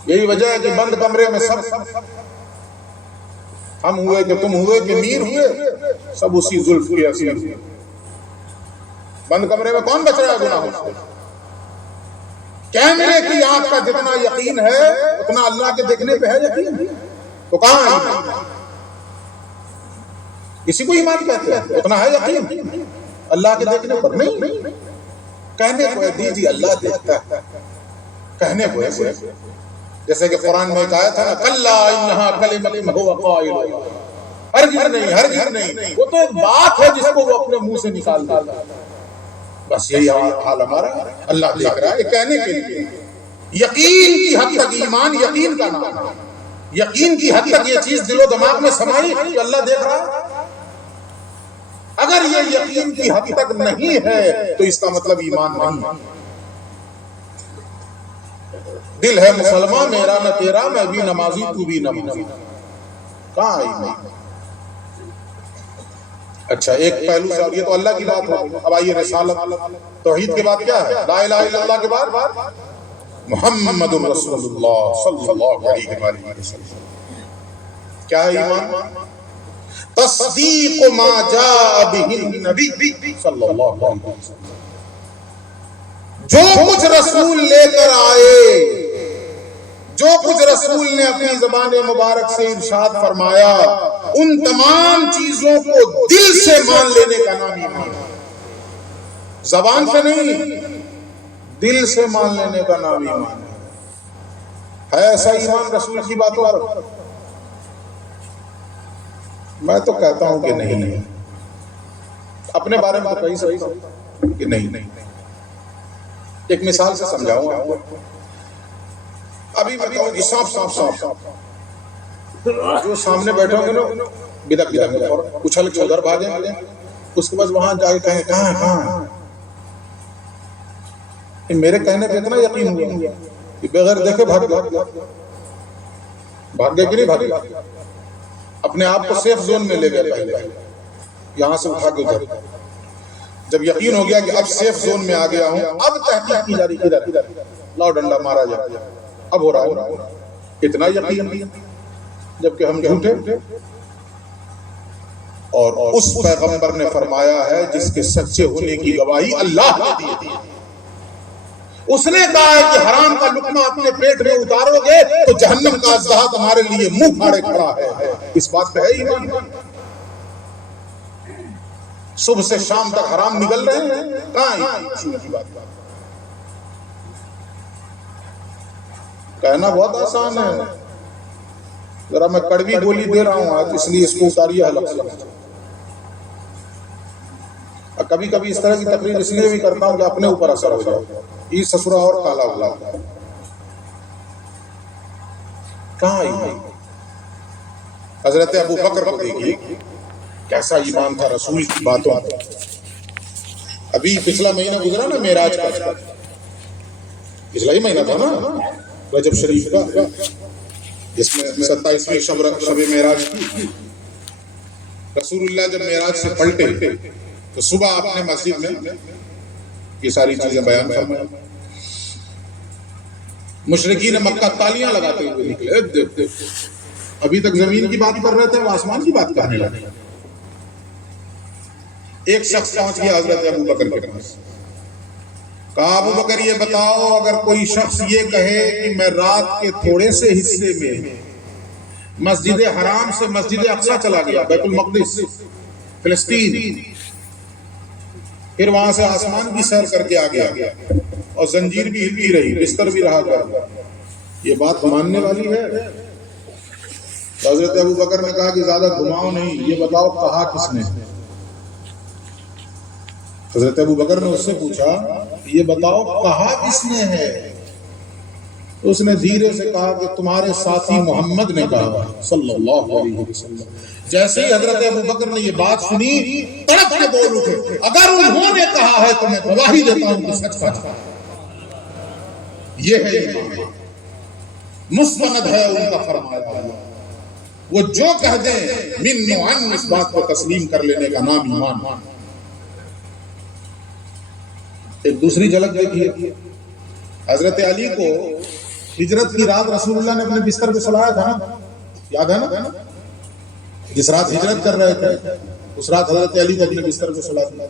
یہی وجہ ہے کہ بند کمرے میں سب ہم ہوئے کہ تم ہوئے کہ میر ہوئے، سب اسی زلف کے اسیر ہوئے. بند کمرے میں کون بچ رہا ہے گناہوں سے؟ کیمرے کی آنکھ کا جتنا یقین ہے اتنا اللہ کے دیکھنے پہ ہے یقین. تو کہاں ہے ایمان؟ کسی کو ایمان کہتے ہیں، اتنا ہے یقین اللہ کے دیکھنے پر؟ نہیں. کہنے کو ہے دیجیے اللہ دیکھتا ہے، کہنے کو ہے. جیسے کہ قرآن میں ایک آیت ہے نا کلا انہا کلمۃ هو قائلها، ہرگز نہیں، وہ تو ایک بات ہے جس کو وہ اپنے منہ سے نکال دیتا ہے. بس یہی حال ہمارا. اللہ دیکھ رہا ہے کہنے کے لیے. یقین کی حد تک ایمان یقین کا نام ہے. یقین کی حد تک یہ چیز دل و دماغ میں سمائی کہ اللہ دیکھ رہا ہے. اگر یہ یقین کی حد تک نہیں ہے تو اس کا مطلب ایمان نہیں ہے۔ دل ہے مسلمان میرا نہ تیرا، میں بھی نمازی تو بھی نمازی، کہاں ہے ایمان؟ اچھا ایک پہلو سے، یہ تو اللہ کی بات ہو۔ اب آئیے رسالت، توحید کے بعد کیا ہے؟ لا الہ الا اللہ کے بعد محمد رسول اللہ صلی اللہ علیہ وآلہ وسلم۔ کیا ہے ایمان؟ تصدیق ما جاء به النبی صلی اللہ علیہ وسلم، جو کچھ رسول لے کر آئے، جو کچھ رسول نے اپنی زبان مبارک سے ارشاد فرمایا، ان تمام چیزوں کو دل سے مان لینے کا نام ایمان ہے۔ زبان سے نہیں، دل سے مان لینے کا نام ایمان ہے ایسا ایمان رسول کی باتوں پر؟ میں تو کہتا ہوں کہ نہیں، اپنے بارے میں تو کہیں سکتا ہوں کہ نہیں۔ ایک مثال سے سمجھاؤں آپ کو۔ ابھی میں کہوں گی صاف جو سامنے بیٹھے ہوں گے نا بدک اور اچھل کے ادھر بھاگیں، اس کے بعد وہاں جا کے کہیں کہاں میرے کہنے پہ اتنا یقین ہوا کہ بغیر دیکھے بھاگ گئے کہ نہیں بھاگے، اپنے آپ کو سیف زون میں لے گئے، پہلے یہاں سے اٹھا کے ادھر، جب یقین ہو گیا کہ اب سیف زون میں آ گیا ہوں، اب تحقیق کی جا رہی، ادھر لاؤ ڈنڈا مارا جائے، اب ہو رہا ہے اتنا یقین، جبکہ ہم جھوٹے۔ اور اس پیغمبر نے فرمایا ہے جس کے سچے ہونے کی گواہی اللہ نے دی، اس نے کہا ہے کہ حرام کا لقمہ اپنے پیٹ میں اتارو گے تو جہنم کا اژدہا تمہارے لیے منہ پھاڑے کھڑا ہے۔ اس بات پہ ہے ایمان؟ صبح سے شام تک حرام نگل رہے ہیں، کہاں ہے بات؟ کہنا بہت آسان ہے، ذرا میں کڑوی گولی دے رہا ہوں آج، اس لیے اس کو اتاریے حلق سے۔ کبھی کبھی اس طرح کی تقریر اس لیے بھی کرتا ہوں کہ اپنے اوپر اثر ہو جائے، یہ سسرا اور کالا ہوا۔ کہاں ایمان؟ حضرت ابو بکر کو دیکھیے کیسا ایمان تھا رسول کی باتوں پر۔ ابھی پچھلا مہینہ گزرا نا معراج کا، پچھلا ہی مہینہ تھا نا رجب شریف کا، جس میں 27ویں شب معراج کی۔ رسول اللہ جب معراج سے پلٹے تو صبح آپ نے مسجد میں یہ ساری چیزیں بیان فرمائی، مشرکین مکہ تالیاں لگاتے ہوئے نکلے، دیکھ ابھی تک زمین کی بات کر رہے تھے، وہ آسمان کی بات کرنے لگے۔ ایک شخص پہنچ گیا حضرت ابو بکر کے پاس، کہا ابو بکر یہ بتاؤ اگر کوئی شخص یہ کہے کہ میں رات کے تھوڑے سے حصے میں مسجد حرام سے مسجد اقصی چلا گیا، بیت المقدس فلسطین، پھر وہاں سے آسمان کی سیر کر کے آ گیا اور زنجیر بھی ہلتی رہی، بستر بھی رہا کر، یہ بات ماننے والی ہے؟ تو حضرت ابو بکر نے کہا کہ زیادہ گھماؤ نہیں، یہ بتاؤ کہا کس نے؟ حضرت ابو بکر نے اس سے پوچھا یہ بتاؤ کہا کس نے ہے؟ اس نے دھیرے سے کہا کہ تمہارے ساتھی محمد نے کہا صلی اللہ علیہ وسلم۔ جیسے ہی حضرت ابو بکر نے یہ بات سنی تڑپ کے بول اٹھے، اگر انہوں نے کہا ہے تو میں گواہی دیتا ہوں کہ سچ کہا۔ یہ ہے ایمان، مستند ہے ان کا فرمایا ہوا، وہ جو کہہ دیں من وعن، اس بات کو تسلیم کر لینے کا نام ایمان۔ ایک دوسری جھلک دیکھیے، حضرت علی کو ہجرت کی رات رسول اللہ نے اپنے بستر پہ سلایا تھا نا، یاد ہے نا؟ جس رات ہجرت کر رہے تھے اس رات حضرت علی کو اپنے بستر پہ سلایا تھا۔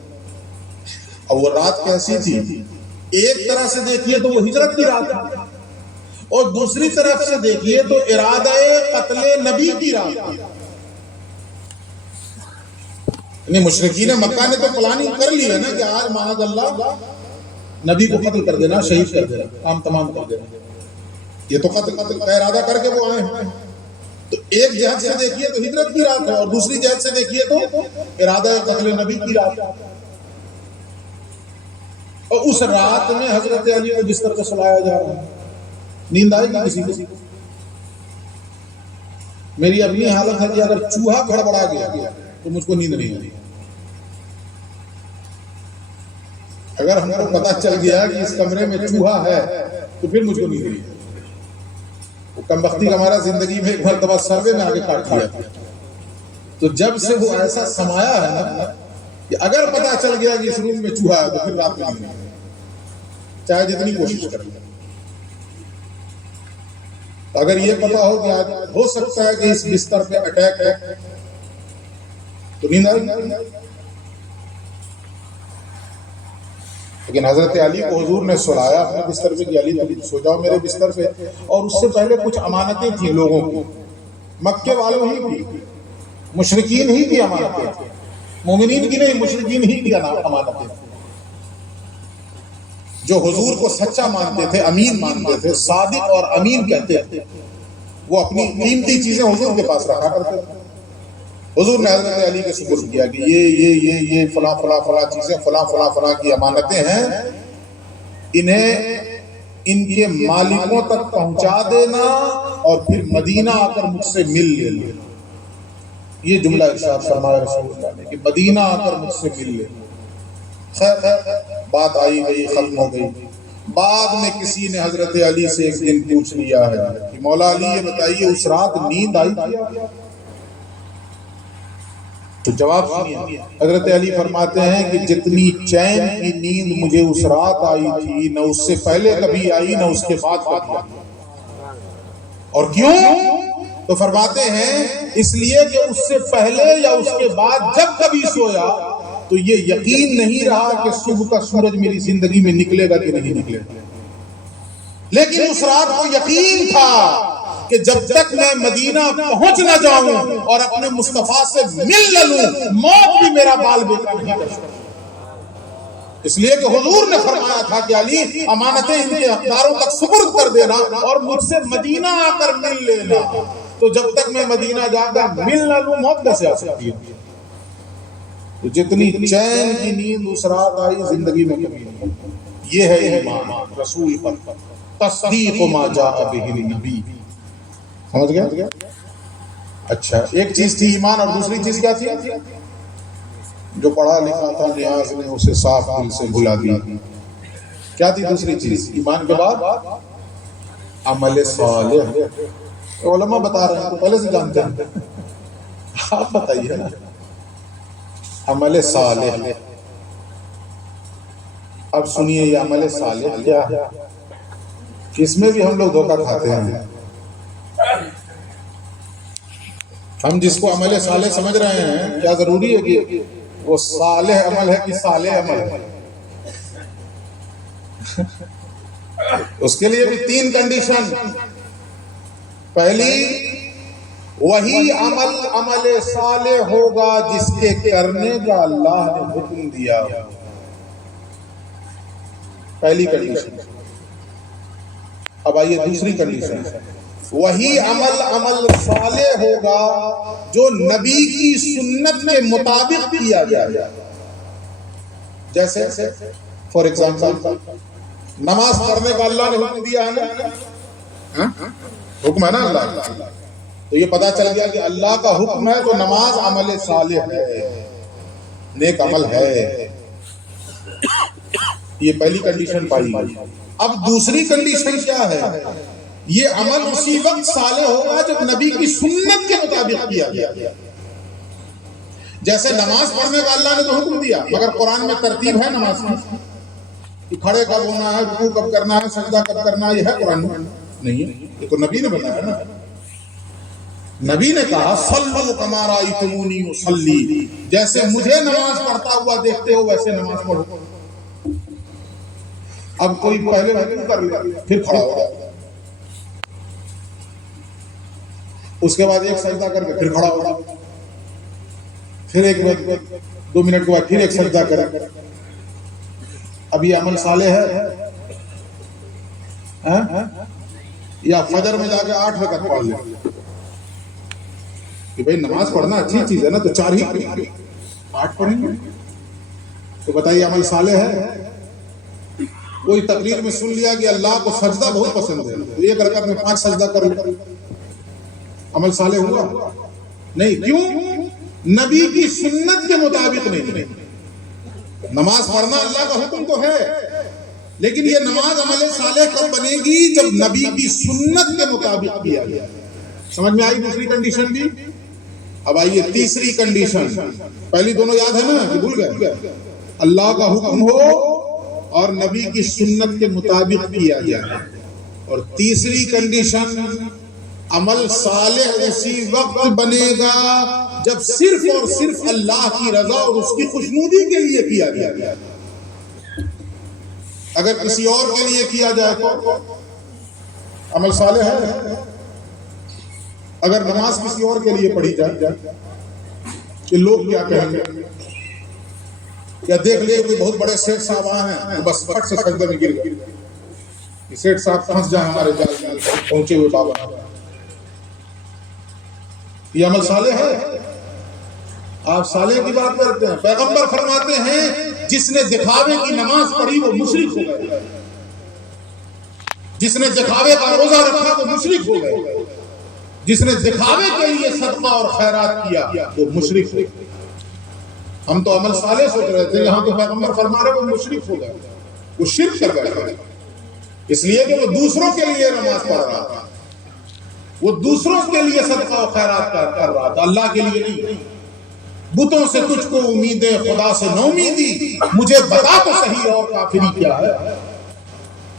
اور وہ رات کیسی تھی؟ ایک طرح سے دیکھیے تو وہ ہجرت کی رات تھی، اور دوسری طرف سے دیکھیے تو ارادہ قتل نبی کی رات تھی۔ یعنی مشرکین مکہ نے تو پلاننگ کر لی ہے نا کہ آج معاذ اللہ نبی کو قتل کر دینا، شہید کر دینا، کام تمام کر دینا۔ یہ تو قتل کا ارادہ کر کے وہ آئے ہیں۔ تو ایک جہت سے دیکھیے تو ہجرت کی رات ہے، اور دوسری جہت سے دیکھیے تو ارادہ قتل نبی کی رات ہے۔ اور اس رات میں حضرت علی کو بستر پہ سلایا جا رہا ہے، نیند آئے گی کسی کو؟ میری اپنی حالت ہے کہ اگر چوہا گھڑبڑا گیا تو مجھ کو نیند نہیں آئی، اگر ہم کو پتا چل گیا کہ اس کمرے میں چوہا ہے تو پھر مجھ کو نہیں ہوئی. وہ کم بختی کا ہمارا زندگی میں ایک مرتبہ سروے میں آگے کاٹ دیا. تو جب سے وہ ایسا سمایا ہے نا کہ اگر پتا چل گیا کہ اس روم میں چوہا ہے تو پھر رات میں نہیں ہوئی، چاہے جتنی کوشش کریں. اگر یہ پتا ہو کہ آج ہو سکتا ہے کہ اس بستر پہ اٹیک ہے تو نیند آئی. لیکن حضرت علی کو حضور نے سلایا اپنے بستر پہ کہ علی تم سو جاؤ میرے بستر پہ. اور اس سے پہلے کچھ امانتیں تھیں لوگوں کی، مکے والوں ہی کی، مشرکین ہی کی امانتیں تھیں، مومنین کی نہیں، مشرکین ہی کی امانتیں تھیں، جو حضور کو سچا مانتے تھے، امین مانتے تھے، صادق اور امین کہتے تھے. وہ اپنی قیمتی چیزیں حضور کے پاس رکھا کرتے تھے. حضور نے حضرت علی کے سپرد کیا کہ یہ فلاں فلاں فلاں چیزیں فلاں فلاں فلاں کی امانتیں ہیں، انہیں ان کے مالکوں تک پہنچا دینا اور پھر مدینہ آ کر مجھ سے مل لینا. یہ جملہ ارشاد فرمایا رسول اللہ نے کہ مدینہ آ کر مجھ سے مل لینا. خیر بات آئی گئی، ختم ہو گئی. بعد میں کسی نے حضرت علی سے ایک دن پوچھ لیا ہے کہ مولا علی یہ بتائیے اس رات نیند آئی تھی؟ تو جواب سنیے. حضرت علی فرماتے ہیں کہ جتنی چین کی نیند مجھے اس رات آئی تھی نہ اس سے پہلے کبھی آئی نہ اس کے بعد کبھی آئی. اور کیوں؟ تو فرماتے ہیں اس لیے کہ اس سے پہلے یا اس کے بعد جب کبھی سویا تو یہ یقین نہیں رہا کہ صبح کا سورج میری زندگی میں نکلے گا کہ نہیں نکلے گا، لیکن اس رات کو یقین تھا کہ جب تک میں مدینہ پہنچ نہ جاؤں اور اپنے مصطفیٰ سے مل نہ لوں موت بھی میرا بال بیکار نہیں کر سکتی. اس لیے کہ حضور نے فرمایا تھا کہ علی امانتیں ان کے حقداروں تک سپرد کر دینا اور مجھ سے مدینہ آ کر مل لینا. تو جب تک میں مدینہ جا کر مل نہ لوں موت کیسے آ سکتی ہے؟ تو جتنی چین کی نیند اس رات آئی زندگی میں کبھی نہیں. یہ ہے ایمان رسول پر، تصدیق ما جاء بہ النبی. سمجھ گیا؟ اچھا ایک چیز تھی ایمان، اور دوسری چیز کیا تھی؟ جو پڑھا لکھا تھا نیاز نے اسے صاف دل سے بھلا دیا. کیا تھی دوسری چیز ایمان کے بعد؟ عمل صالح. علماء بتا رہے ہیں تو پہلے سے جانتے ہیں، آپ بتائیے نا. عمل صالح. اب سنیے یہ عمل صالح کیا ہے؟ اس میں بھی ہم لوگ دھوکہ کھاتے ہیں. ہم جس کو عمل صالح سمجھ رہے ہیں کیا ضروری ہے کہ وہ صالح عمل ہے کہ صالح عمل ہے؟ اس کے لیے بھی 3 کنڈیشن. پہلی، وہی عمل صالح ہوگا جس کے کرنے کا اللہ نے حکم دیا. پہلی کنڈیشن. اب آئیے دوسری کنڈیشن. وہی عمل صالح ہوگا جو نبی کی سنت کے مطابق کیا جائے. جیسے فار ایگزامپل نماز پڑھنے کا اللہ نے حکم دیا ہے نا، حکم ہے نا اللہ کا، تو یہ پتا چل گیا کہ اللہ کا حکم ہے تو نماز عمل صالح ہے، نیک عمل ہے. یہ پہلی کنڈیشن پائی گئی. اب دوسری کنڈیشن کیا ہے؟ یہ عمل اسی وقت صالح ہوگا جب نبی کی سنت کے مطابق کیا گیا. جیسے نماز پڑھنے کا اللہ نے تو حکم دیا مگر قرآن میں ترتیب ہے نماز کی کہ کھڑے کب ہونا ہے، رکوع کب کرنا ہے، سجدہ کب کرنا ہے. یہ ہے قرآن میں نہیں، یہ تو نبی نے بتایا نا. نبی نے کہا صلو کما رأیتمونی اصلی، جیسے مجھے نماز پڑھتا ہوا دیکھتے ہو ویسے نماز پڑھو. اب کوئی پہلے رکوع کر لے پھر کھڑا ہو، اس کے بعد ایک سجدہ کر کے پھر کھڑا ہو، پھر ایک 2 منٹ کے بعد پھر ایک سجدہ کرے. اب یہ عمل صالح ہے؟ یا فجر میں جا کے 8 رکعت پڑھ لے کہ بھئی نماز پڑھنا اچھی چیز ہے نا تو 4 ہی پڑھیں گے، 8 پڑھیں گے. تو بتائیے عمل صالح ہے؟ کوئی تقریر میں سن لیا کہ اللہ کو سجدہ بہت پسند ہے تو 1 رکعت میں 5 سجدہ کر لے، عمل صالح ہوا؟ نہیں. کیوں؟ نبی کی سنت کے مطابق نہیں. نماز پڑھنا اللہ کا حکم تو ہے، لیکن یہ نماز عمل صالح کب بنے گی؟ جب نبی کی سنت کے مطابق کیا گیا۔ سمجھ میں آئی دوسری کنڈیشن بھی؟ اب آئیے تیسری کنڈیشن۔ پہلی دونوں یاد ہے نا کہ بھول گئے؟ اللہ کا حکم ہو اور نبی کی سنت کے مطابق کیا جائے۔ اور تیسری کنڈیشن، عمل صالح اسی وقت بنے گا جب صرف اور صرف اللہ کی رضا اور اس کی خوشنودی کے لیے کیا جائے۔ اگر کسی اور کے لیے کیا جائے تو عمل صالح ہے۔ اگر نماز کسی اور کے لیے پڑھی جائے کہ لوگ کیا کہیں گے، یا دیکھ لے کوئی بہت بڑے سیٹ صاحب ہیں بس فٹ سے سجدے میں گر گئے، سیٹ صاحب پھنس جائیں ہمارے جال میں پہنچے ہوئے بابا، یہ عمل صالح ہے؟ آپ صالح کی بات کرتے ہیں۔ پیغمبر فرماتے ہیں جس نے دکھاوے کی نماز پڑھی وہ مشرک ہو گئے، جس نے دکھاوے کا روزہ رکھا وہ مشرک ہو گئے، جس نے دکھاوے کے لیے صدقہ اور خیرات کیا وہ مشرک ہو گئے۔ ہم تو عمل صالح سوچ رہے تھے، یہاں تو پیغمبر فرما رہے وہ مشرک ہو گئے، وہ شرک کر گئے، اس لیے کہ وہ دوسروں کے لیے نماز پڑھ رہا تھا، وہ دوسروں کے لیے صدقہ و خیرات کر رہا تھا، اللہ کے لیے نہیں۔ بتوں سے تجھ کو امیدیں، خدا سے نو امیدی، مجھے بتا تو صحیح اور کافری کیا ہے۔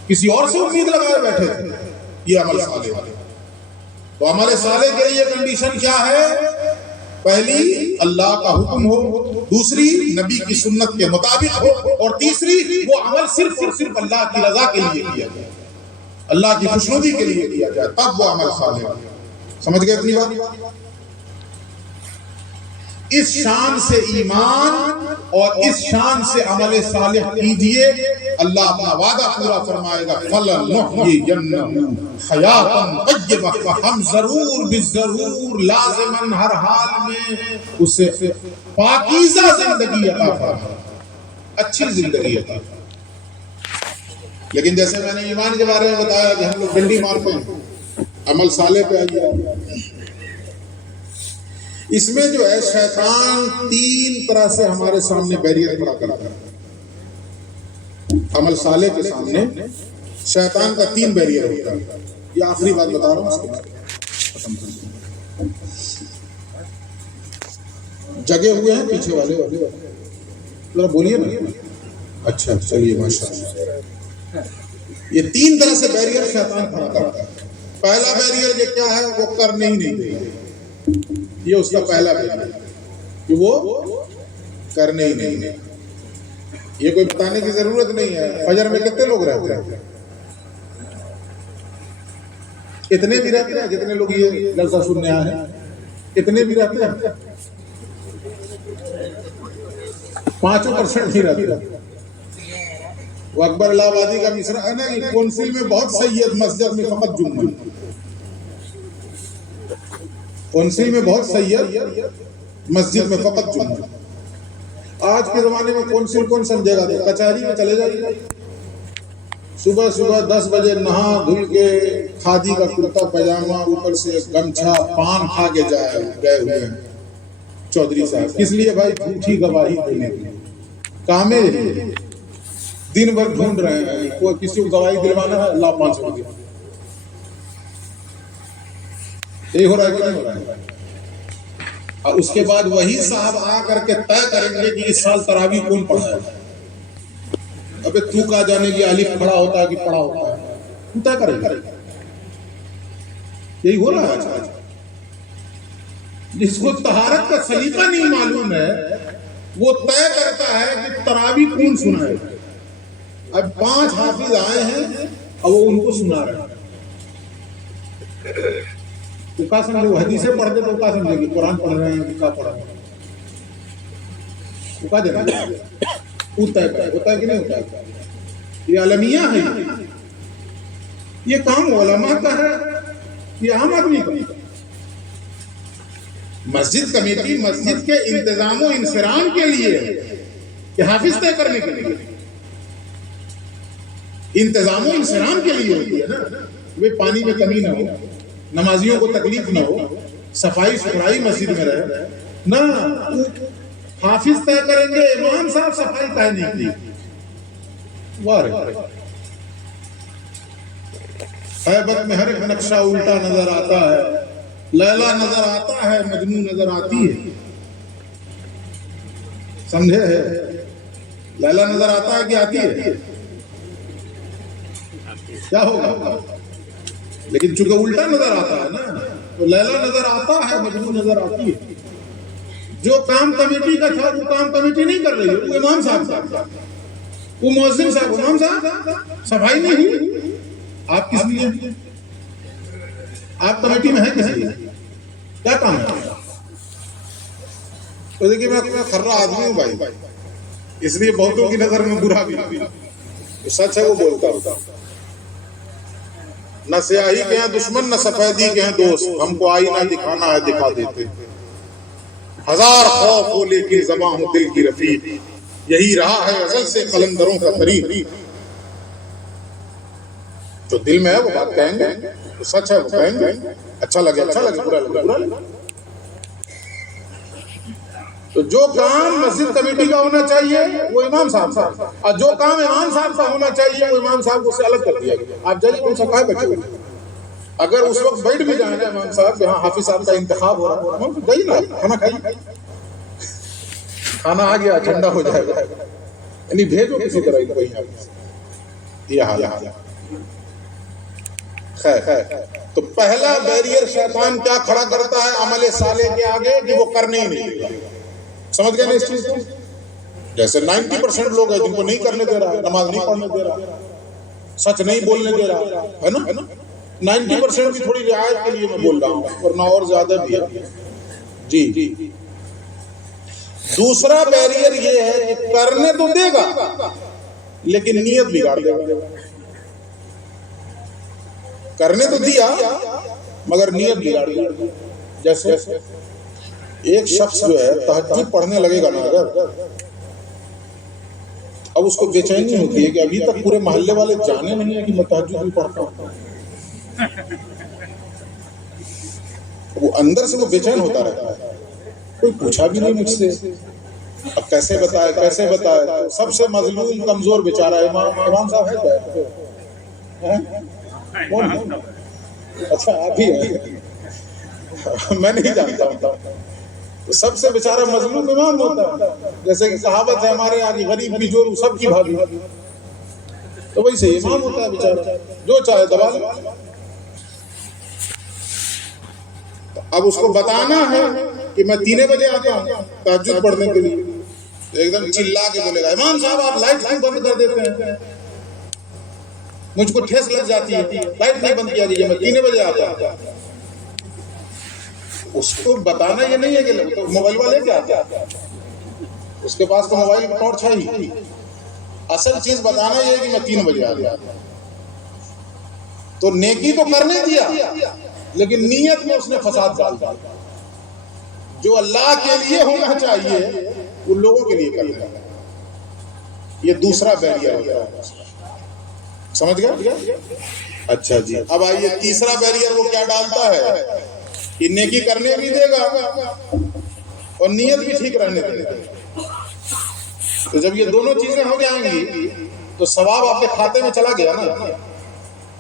کسی اور سے امید لگائے بیٹھے تھے، یہ عمل صالح ہے۔ تو عمل صالح کے لیے کنڈیشن کیا ہے؟ پہلی اللہ کا حکم ہو، دوسری نبی کی سنت کے مطابق ہو، اور تیسری وہ عمل صرف اور صرف اللہ کی رضا کے لیے کیا جائے، اللہ کی خوشنودی کے لیے کیا جائے، تب وہ عمل صالح ہے۔ سمجھ گئے اتنی بات؟ اس شان سے ایمان اور اس شان سے عمل صالح کیجئے، اللہ اپنا وعدہ پورا فرمائے گا، فَلَنُحْيِيَنَّهُ حَيَاةً طَيِّبَةً، ہم ضرور بالضرور لازماً ہر حال میں اسے پاکیزہ زندگی عطا فرمائے، اچھی زندگی عطا فرمائے۔ لیکن جیسے میں نے ایمان کے بارے میں بتایا کہ ہم لوگ ڈنڈی مارتے ہیں، عمل صالح پہ آئیے۔ اس میں جو ہے شیطان تین طرح سے ہمارے سامنے بیریئر کھڑا کرتا ہے۔ عمل صالح کے سامنے شیطان کا تین بیریئر ہوتا ہے۔ یہ آخری بات بتا رہا ہوں، اس کے بعد ختم کر دوں۔ جگے ہوئے ہیں پیچھے والے ذرا بولیے نا۔ اچھا چلیے ماشاءاللہ۔ یہ تین طرح سے بیریئر شیطان کھڑا کرتا ہے۔ پہلا بیریئر یہ کیا ہے؟ وہ کرنے ہی نہیں دے، یہ اس کا پہلا بیریئر کہ وہ کرنے ہی نہیں دے۔ یہ کوئی بتانے کی ضرورت نہیں ہے، فجر میں کتنے لوگ رہتے ہیں؟ اتنے بھی رہتے ہیں جتنے لوگ یہ جلسہ سننے آئے ہیں، اتنے بھی رہتے ہیں؟ 5% ہی رہتے ہیں۔ وہ اکبر الہ آبادی کا مصرع ہے نا کہ کونسل میں بہت سید، مسجد میں فقط جمعہ۔ کونسل میں بہت سید، مسجد میں فقط جمعہ۔ آج کے زمانے میں کونسل کون سمجھے گا؟ تو کچہری میں چلے جائیے، صبح صبح 10 بجے نہا دھل کے کھادی کا کرتا پاجامہ، اوپر سے گمچھا، پان کھا کے گئے ہوئے ہیں چودھری صاحب۔ کس لیے بھائی؟ جھوٹی گواہی دینے کے لیے۔ کام ہے دن بھر ڈھونڈ رہے ہیں، کوئی کسی کو گواہی دلوانا ہے، اللہ 500 دے۔ یہی ہو رہا ہے کہ نہیں ہو رہا ہے؟ اور اس کے بعد وہی صاحب آ کر کے طے کریں گے کہ اس سال تراویح کون پڑھا ہے۔ ابے تو کہاں جانے کی الف کھڑا ہوتا ہے کہ پڑھا ہوتا ہے، تو طے کرے گا۔ یہی ہو رہا ہے۔ جس کو طہارت کا سلیقہ نہیں معلوم ہے وہ طے کرتا ہے کہ تراویح کون سنائے۔ اب 5 حافظ آئے ہیں اور وہ ان کو سنا رہے ہیں، تو کیا سمجھے؟ وہ حدیثیں پڑھتے تو کیا سمجھے کہ قرآن پڑھ رہے ہیں، کیا پڑھ رہے ہیں؟ وہ کیا دینا ہوتا ہے کہ نہیں ہوتا ہے؟ یہ عالمیہ ہے، یہ کام علماء کا ہے، یہ عام آدمی کا۔ مسجد کمیٹی مسجد کے انتظام و انصرام کے لیے ہے، کہ حافظ طے کرنے کے لیے انتظام و انصرام کے لیے ہوتی ہے نا۔ وہ پانی میں کمی نہ ہو، نمازیوں کو تکلیف نہ ہو، صفائی ستھرائی مسجد میں رہے نہ، حافظ طے کریں گے، امام صاحب صفائی طے نہیں کی. غیبت میں ہر ایک نقشہ الٹا نظر آتا ہے. لیلا نظر آتا ہے، مجنون نظر آتی ہے. سمجھے ہے؟ لیلا نظر آتا ہے کہ آتی ہے؟ کیا ہوگا؟ لیکن چونکہ الٹا نظر آتا ہے نا، تو لیلا نظر آتا ہے، مجنون نظر آتی ہے. جو کام کمیٹی کا تھا وہ کام کمیٹی نہیں کر رہی ہے، وہ امام صاحب کا، وہ مؤذن صاحب، امام صاحب صفائی نہیں ہوئی. آپ کس لیے؟ آپ کمیٹی میں ہیں کس لیے؟ کیا کام ہے؟ تو دیکھیے میں کھرا آدمی ہوں بھائی، اس لیے بہتوں کی نظر میں برا بھی سچ ہے وہ بولتا ہوتا. نہ سیاہی کے ہیں دشمن، نہ سفیدی کے ہیں دوست، ہم کو آئینہ دکھانا ہے دکھا دیتے. ہزار خوف ہو لیکن زباں ہو دل کی رفیق، یہی رہا ہے ازل سے قلندروں کا طریق. جو دل میں ہے وہ بات کہیں گے، تو سچ ہے وہ کہیں گے. اچھا لگے اچھا لگے، برا لگے برا لگے. تو جو کام مسجد کمیٹی کا ہونا چاہیے وہ امام صاحب کا، اور جو کام امام صاحب کا ہونا چاہیے وہ امام صاحب کو اس سے الگ کر دیا گیا. آپ جائیے کون سا کہا بچے ہوئے، اگر اس وقت بیٹھ بھی جائیں گے امام صاحب یہاں حافظ صاحب کا انتخاب ہو رہا ہے، جائیے نا کھانا کھائیے، کھانا آ گیا ٹھنڈا ہو جائے گا، یعنی بھیجو کسی طرح کوئی یہ حال ہے. خیر تو پہلا بیریئر شیطان کیا کھڑا کرتا ہے عمل صالح کے آگے کہ وہ کرنے ہی نہیں دیتا. سمجھ گئے نا اس چیز کو؟ جیسے 90% لوگ ہیں جن کو نہیں کرنے دے رہا ہے، نماز نہیں پڑھنے دے رہا، سچ نہیں بولنے دے رہا ہے نا. 90% کی تھوڑی رعایت کے لیے میں بول رہا ہوں، ورنہ اور زیادہ بھی ہے. جی دوسرا بیریئر یہ ہے کہ کرنے تو دے گا لیکن نیت بگاڑ دے گا. کرنے تو دیا مگر نیت بگاڑ دیا. جیسے ایک شخص جو ہے تہجد پڑھنے لگے گا نا، اگر اب اس کو بے چینی ہوتی ہے کہ ابھی تک پورے محلے والے جانے نہیں ہیں کہ میں تہجد بھی پڑھتا ہوں. وہ اندر سے وہ بے چین ہوتا رہتا ہے، کوئی پوچھا بھی نہیں مجھ سے، اب کیسے بتائے کیسے بتائے. سب سے مظلوم کمزور بیچارہ امام صاحب ہے کیا؟ اچھا آپ ہی ہیں، میں نہیں جانتا ہوں. سب سے بیچارہ مظلوم امام ہوتا ہے. جیسے کہ کہاوت ہے ہمارے یہاں غریب بھی جو سب کی بھابھی، تو ویسے امام ہوتا ہے بیچارہ، جو چاہے دبا لے. اب اس کو بتانا ہے کہ میں 3 بجے آتا ہوں تہجد پڑھنے کے لیے، ایک دم چلا کے بولے گا امام صاحب آپ لائٹ کیوں بند کر دیتے ہیں، مجھ کو ٹھیس لگ جاتی ہے، لائٹ نہیں بند کیا گیا، میں 3 بجے آتا ہوں. اس کو بتانا یہ نہیں ہے کہ موبائل والے کیا آتا ہے، اس کے پاس تو موبائل کا ٹارچ ہے ہی. اصل چیز بتانا یہ ہے کہ میں 3 بجے آ گیا. تو نیکی تو کرنے دیا لیکن نیت میں اس نے فساد ڈال دیا. جو اللہ کے لیے ہونا چاہیے وہ لوگوں کے لیے کرنا ہے. یہ دوسرا بیریئر ہوتا ہے. سمجھ گئے؟ اچھا جی اب آئیے تیسرا بیریئر وہ کیا ڈالتا ہے کہ نیکی کرنے بھی دے گا اور نیت بھی ٹھیک رہنے دے گا. تو جب یہ دونوں چیزیں ہو جائیں گی تو ثواب آپ کے کھاتے میں چلا گیا نا،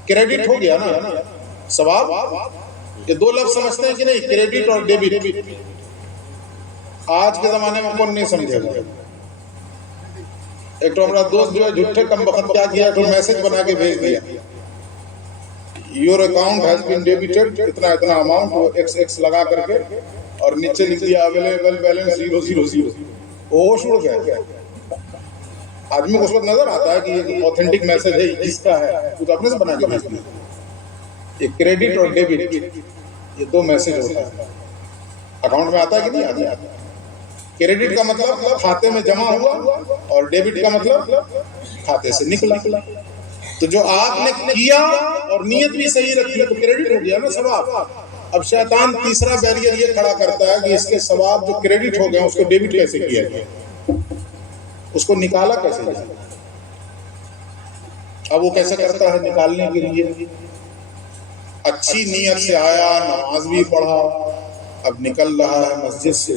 کریڈٹ ہو گیا نا ثواب. یہ 2 لفظ سمجھتے ہیں کہ نہیں، کریڈٹ اور ڈیبٹ. آج کے زمانے میں کون نہیں سمجھے گا. ایک تو ہمارا دوست جو ہے جھوٹے کم وقت کیا کیا تو میسج بنا کے بھیج دیا your account has been debited, اتنا اتنا اماؤنٹ، وہ ایکس لگا کر کے اور نیچے لکھ دیا اویلیبل بیلنس 000. ہوش اڑ گئے. آدمی کو اس وقت نظر آتا ہے کہ یہ اوتھینٹک میسج ہے جس کا ہے، وہ تو اپنے سے بنا کے بھیج دیا. یہ کریڈٹ اور ڈیبٹ یہ 2 میسج ہوتا ہے. اکاؤنٹ میں آتا ہے کہ نہیں آتا. کریڈٹ کا مطلب کھاتے میں جمع ہوا اور ڈیبٹ کا مطلب کھاتے سے نکلا. تو جو آپ نے کیا اور نیت بھی صحیح رکھی تو کریڈٹ ہو گیا نا ثواب. اب شیطان تیسرا بیریئر یہ کھڑا کرتا ہے کہ اس کے ثواب جو کریڈٹ ہو گیا اس کو ڈیبٹ کیسے کیا گیا، اس کو نکالا کیسے جائے. اب وہ کیسے کرتا ہے نکالنے کے لیے؟ اچھی نیت سے آیا، نماز بھی پڑھا، اب نکل رہا ہے مسجد سے،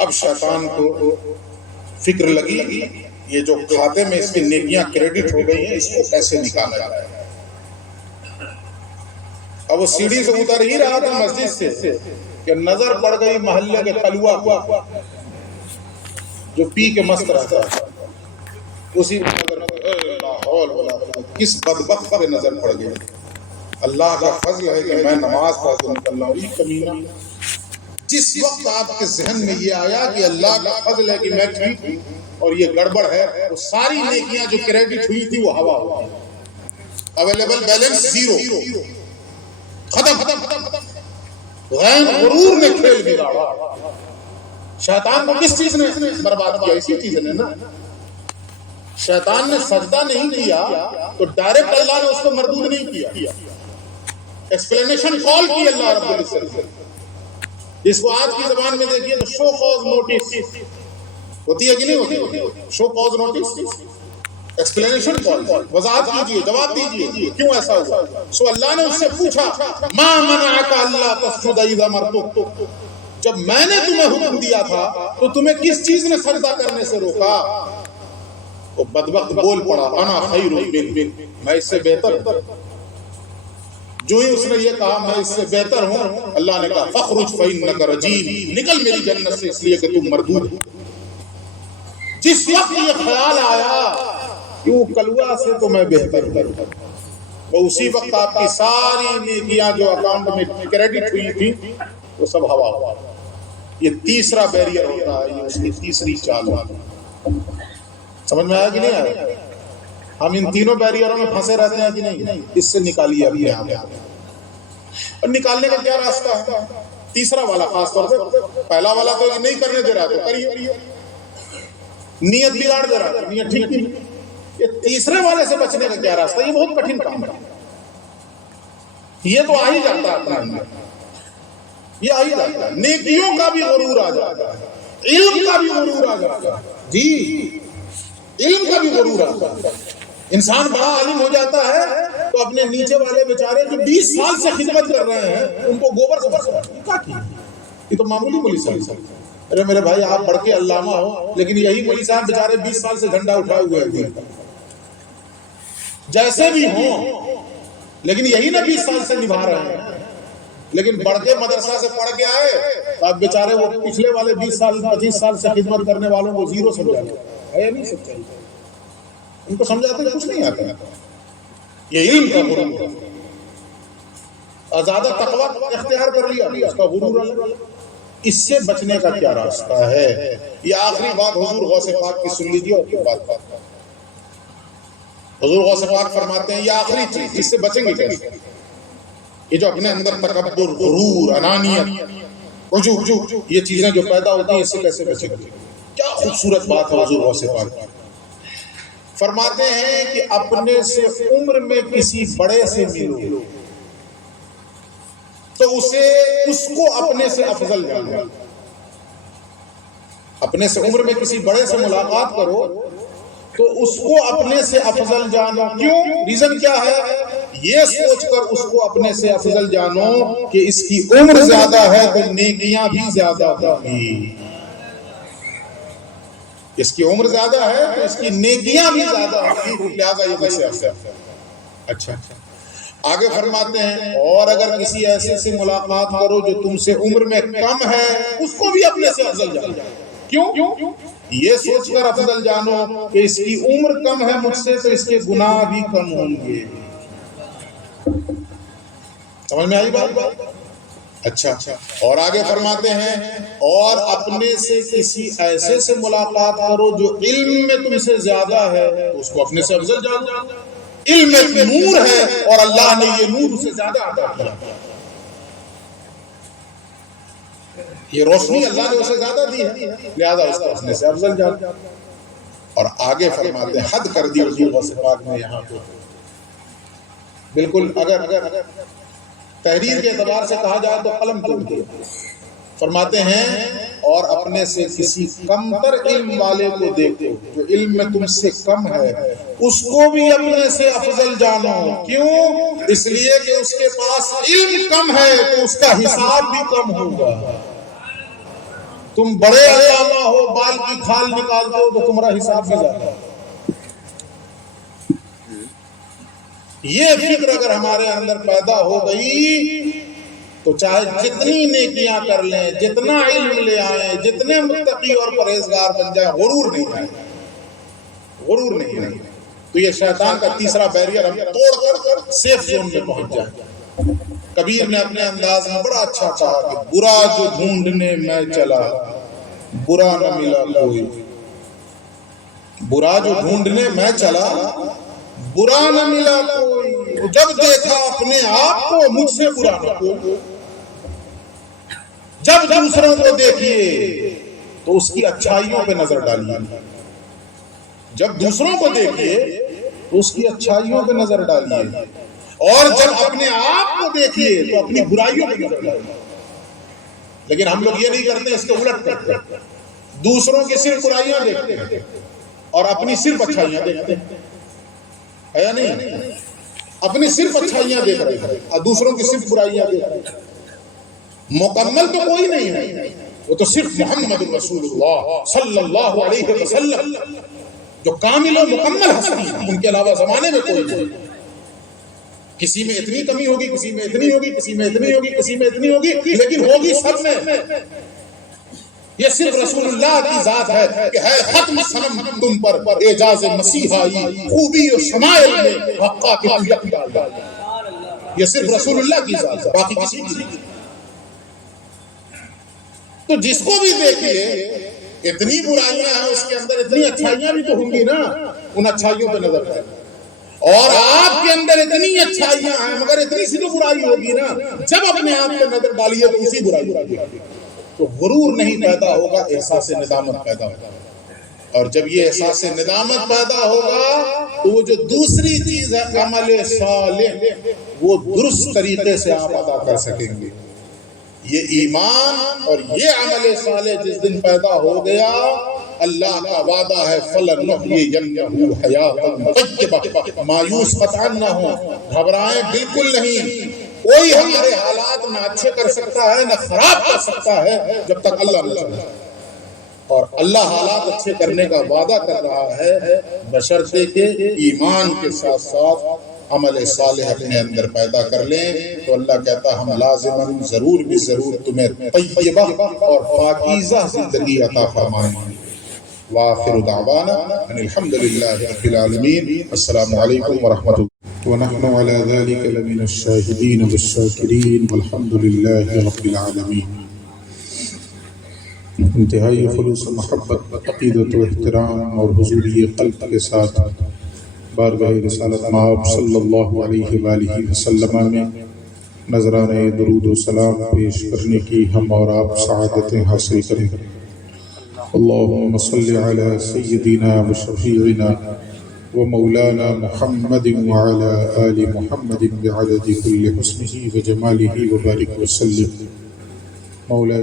اب شیطان کو فکر لگی یہ جو کھاتے میں اس کی نیکیاں کریڈٹ ہو گئی ہیں اس کو کیسے نکالا جائے. اب وہ سیڑھی سے اتر ہی رہا تھا مسجد سے کہ نظر پڑ گئی محلے کے کلوا کو جو پی کے مست رہتا ہے. اسی کس بدبخت پہ نظر پڑ گئی. اللہ کا فضل ہے کہ میں نماز پڑھ کے نکل رہا ہوں. یہ کمینہ جس وقت آپ کے ذہن میں یہ آیا کہ اللہ کا فضل ہے کہ میں ٹھیک ہوں اور یہ گڑبڑ ہے، وہ ساری نیکیاں جو کریڈٹ ہوئی تھی وہ ہوا ہو گئی. اویلیبل بیلنس زیرو، ختم. غین غرور نے کھیل بگاڑا. شیطان کو کس چیز نے برباد کیا؟ اسی چیز نے نا. شیطان نے سجدہ نہیں کیا تو ڈائریکٹ اللہ نے اس کو مردود نہیں کیا، ایکسپلینیشن کال کی اللہ رب العزت. جس کو آج کی زبان میں دیکھیے تو شو کاز نوٹس ہوتی ہے کہ نہیں ہوتی؟ شو کاز نوٹس، ایکسپلینیشن کال، وضاحت کیجیے، جواب دیجیے کیوں ایسا ہوا. سو اللہ نے اس سے پوچھا ما منعک الا تسجد اذا امرتک، جب میں نے تمہیں حکم دیا تھا تو تمہیں کس چیز نے سجدہ کرنے سے روکا؟ وہ بدبخت بول پڑا انا خیر منہ، میں اس سے بہتر ہوں. جو ہی اس نے یہ کہا میں اس سے بہتر ہوں، اللہ نے کہا فخرج فإنک رجیم، نکل میری جنت سے اس لیے کہ تم مردود. جس وقت یہ خیال آیا کیوں کلوا سے تو میں بہتر ہوں، وہ اسی وقت آپ کی ساری نیکیاں جو اکاؤنٹ میں کریڈٹ ہوئی تھی وہ سب ہوا ہوا. یہ تیسرا بیریئر ہوتا ہے، یہ اس کی تیسری چال ہوتی ہے. سمجھ میں آیا کہ نہیں آیا؟ ہم ان تینوں بیریئروں میں پھنسے رہتے ہیں کہ نہیں؟ اس سے نکالیے اپنے آپ. اور نکالنے کا کیا راستہ ہے؟ تیسرا والا خاص طور پہ، پہلا والا تو نہیں کرنے دے رہا تو کریے، نیت بگاڑ دے رہا ہے، نیت ٹھیک نہیں. یہ تیسرے والے سے بچنے کا کیا راستہ؟ یہ بہت کٹھن کام ہے. یہ تو آ ہی جاتا ہے اپنا اندر، یہ آ ہی جاتا ہے. نیکیوں کا بھی غرور آ جاتا ہے، علم کا بھی غرور آ جاتا ہے. جی علم کا بھی غرور آ جاتا ہے. انسان بڑا عالم ہو جاتا ہے تو اپنے نیچے والے بیچارے جو 20 سال سے خدمت کر رہے ہیں ان کو گوبر سمجھتا ہے. کیا کیا؟ یہ تو معمولی مولوی صاحب. ارے میرے بھائی آپ بڑھ کے علامہ ہو، لیکن یہی مولوی صاحب بیچارے 20 سال سے جھنڈا اٹھائے ہوئے ہیں. جیسے بھی ہوں لیکن یہی نا 20 سال سے نبھا رہے ہیں. لیکن بڑھ کے مدرسہ سے پڑھ کے آئے تو اب بیچارے وہ پچھلے والے 20 سال 25 سال سے خدمت کرنے والوں کو زیرو سمجھا ہے یا نہیں سچائی؟ ان کو سمجھاتے کچھ نہیں آتا. یہ علم کا غرور ہے. زیادہ تقویٰ اختیار کر لیا اس کا غرور ہے. اس سے بچنے کا کیا راستہ ہے؟ یہ آخری بات حضور غوث پاک کی سن لیجیے اور پھر بات. حضور غوث پاک فرماتے ہیں یہ آخری چیز، اس سے بچیں گے کیسے؟ یہ جو اپنے اندر تکبر، غرور، انانیت، عجب، یہ چیزیں جو پیدا ہوتی ہیں اس سے کیسے بچیں گے؟ کیا خوبصورت بات ہے حضور غوث پاک کی. فرماتے ہیں کہ اپنے سے عمر میں کسی بڑے سے ملو تو اس کو اپنے سے افضل جانو. اپنے سے عمر میں کسی بڑے سے ملاقات کرو تو اس کو اپنے سے افضل جانو. کیوں؟ ریزن کیا ہے؟ یہ سوچ کر اس کو اپنے سے افضل جانو کہ اس کی عمر زیادہ ہے تو نیکیاں بھی زیادہ ہوگی. اس کی عمر زیادہ ہے تو اس کی نیکیاں بھی زیادہ ہوگی، لہذا یہ مجھ سے افضل. اچھا آگے فرماتے ہیں اور اگر کسی ایسے سے ملاقات کرو جو تم سے عمر میں کم ہے اس کو بھی اپنے سے افضل جانو. کیوں؟ یہ سوچ کر افضل جانو کہ اس کی عمر کم ہے مجھ سے تو اس کے گناہ بھی کم ہوں گے. سمجھ میں آئی بات؟ اچھا اور آگے فرماتے ہیں اور اپنے سے کسی ایسے سے ملاقات کرو جو علم میں تم سے زیادہ ہے تو اس کو اپنے سے افضل جانو. علم میں نور ہے اور اللہ نے یہ نور اسے زیادہ عطا کیا. یہ روشنی اللہ نے اسے زیادہ دی ہے لہذا اس کو اپنے سے افضل جانو. اور آگے فرماتے ہیں حد کر دی حضور غوث پاک نے یہاں پہ. بالکل اگر تحریر کے اعتبار سے کہا جائے تو قلم توڑ دیا. فرماتے ہیں اور اپنے سے کسی کم تر علم والے کو دیکھو جو علم میں تم سے کم ہے اس کو بھی اپنے سے افضل جانو. کیوں؟ اس لیے کہ اس کے پاس علم کم ہے تو اس کا حساب بھی کم ہوگا. تم بڑے علامہ ہو، بال کی کھال نکالتے ہو تو تمہارا حساب بھی زیادہ ہے۔ یہ فکر اگر ہمارے اندر پیدا ہو گئی تو چاہے جتنی نیکیاں کر لیں، جتنا علم لے آئیں، جتنے متقی اور پرہیزگار بن جائیں، غرور نہیں آئے، غرور نہیں آئے۔ تو یہ شیطان کا تیسرا بیریئر ہم توڑ کر سیف زون میں پہنچ جائیں۔ کبیر نے اپنے انداز میں بڑا اچھا کہا کہ برا جو ڈھونڈنے میں چلا برا نہ ملا کوئی، برا جو ڈھونڈنے میں چلا برا نہ ملا کوئی، جب دیکھا اپنے آپ کو مجھ سے برا نہ کوئی۔ جب دوسروں کو دیکھیے تو اس کی اچھائیوں پہ نظر ڈالیے، جب دوسروں کو دیکھیے تو اس کی اچھائیوں پہ نظر ڈالیے، اور جب اپنے آپ کو دیکھیے تو اپنی برائیوں پہ نظر ڈالیے۔ لیکن ہم لوگ یہ نہیں کرتے، اس کے الٹ کرتے ہیں، دوسروں کی صرف برائیاں دیکھتے ہیں اور اپنی صرف اچھائیاں دیکھتے ہیں، ہے یا نہیں؟ اپنی صرف اچھائیاں دیکھ رہے ہیں اور دوسروں کی صرف برائیاں دیکھ رہے ہیں۔ مکمل تو کوئی نہیں ہے، وہ تو صرف محمد رسول اللہ صلی اللہ علیہ وسلم جو کامل و مکمل ہستی ہیں، ان کے علاوہ زمانے میں کوئی نہیں۔ کسی میں اتنی کمی ہوگی، کسی میں اتنی ہوگی، کسی میں اتنی ہوگی، کسی میں اتنی ہوگی، لیکن ہوگی سب میں۔ یہ صرف رسول اللہ کی ذات ہے کہ ہے ختم صنم تم پر اعجاز مسیح آئی، خوبی و شمائل میں حقا کہ تو یک ڈال۔ یہ صرف رسول اللہ کی ذات ہے، باقی کسی کی نہیں۔ تو جس کو بھی دیکھیے اتنی برائیاں ہیں اس کے اندر، اتنی اچھائیاں بھی تو ہوں گی نا، ان اچھائیوں پہ نظر ڈالیں۔ اور آپ کے اندر اتنی اچھائیاں ہیں مگر اتنی سی تو برائی ہوگی نا، جب اپنے آپ پہ نظر ڈالیے تو اسی برائی ہوگی۔ تو غرور نہیں پیدا ہوگا، احساس ندامت پیدا ہوگا، اور جب یہ احساس ندامت پیدا ہوگا تو وہ جو دوسری چیز ہے عمل صالح، وہ درست طریقے سے آپ ادا کر سکیں گے۔ یہ ایمان اور یہ عمل صالح جس دن پیدا ہو گیا، اللہ کا وعدہ ہے فَلَنُحْيِيَنَّهُ حَيَاةً طَيِّبَةً، مایوس قطعاً نہ ہوں، گھبرائیں بالکل نہیں۔ کوئی ہمارے حالات نہ اچھے کر سکتا ہے نہ خراب کر سکتا ہے جب تک اللہ نہ چاہے، اور اللہ حالات اچھے کرنے کا وعدہ کر رہا ہے بشرطے کہ ایمان کے ساتھ ساتھ عمل صالح اپنے اندر پیدا کر لیں۔ تو اللہ کہتا ہے ہم لازماً ضرور بھی ضرور تمہیں طیبہ اور پاکیزہ زندگی عطا فرمائیں گے۔ وآخر دعوانا ان الحمد للہ رب العالمین۔ السلام علیکم ورحمۃ اللہ۔ ونحن على ذلك لمن الشاهدين والشاكرين والحمد لله رب العالمين۔ انتہائی خلوص و محبت، عقیدت و احترام اور حضوری قلب کے ساتھ بارگاہ رسالت مآب صلی اللہ علیہ وآلہ وسلم میں نذرانے درود و سلام پیش کرنے کی ہم اور آپ سعادتیں حاصل کریں۔ اللہم صلی علی سیدنا و شفیعنا و مولانا محمد وعلی آل محمد بعدد کل حسنہ و جمالہ و بارک وسلم۔ مولا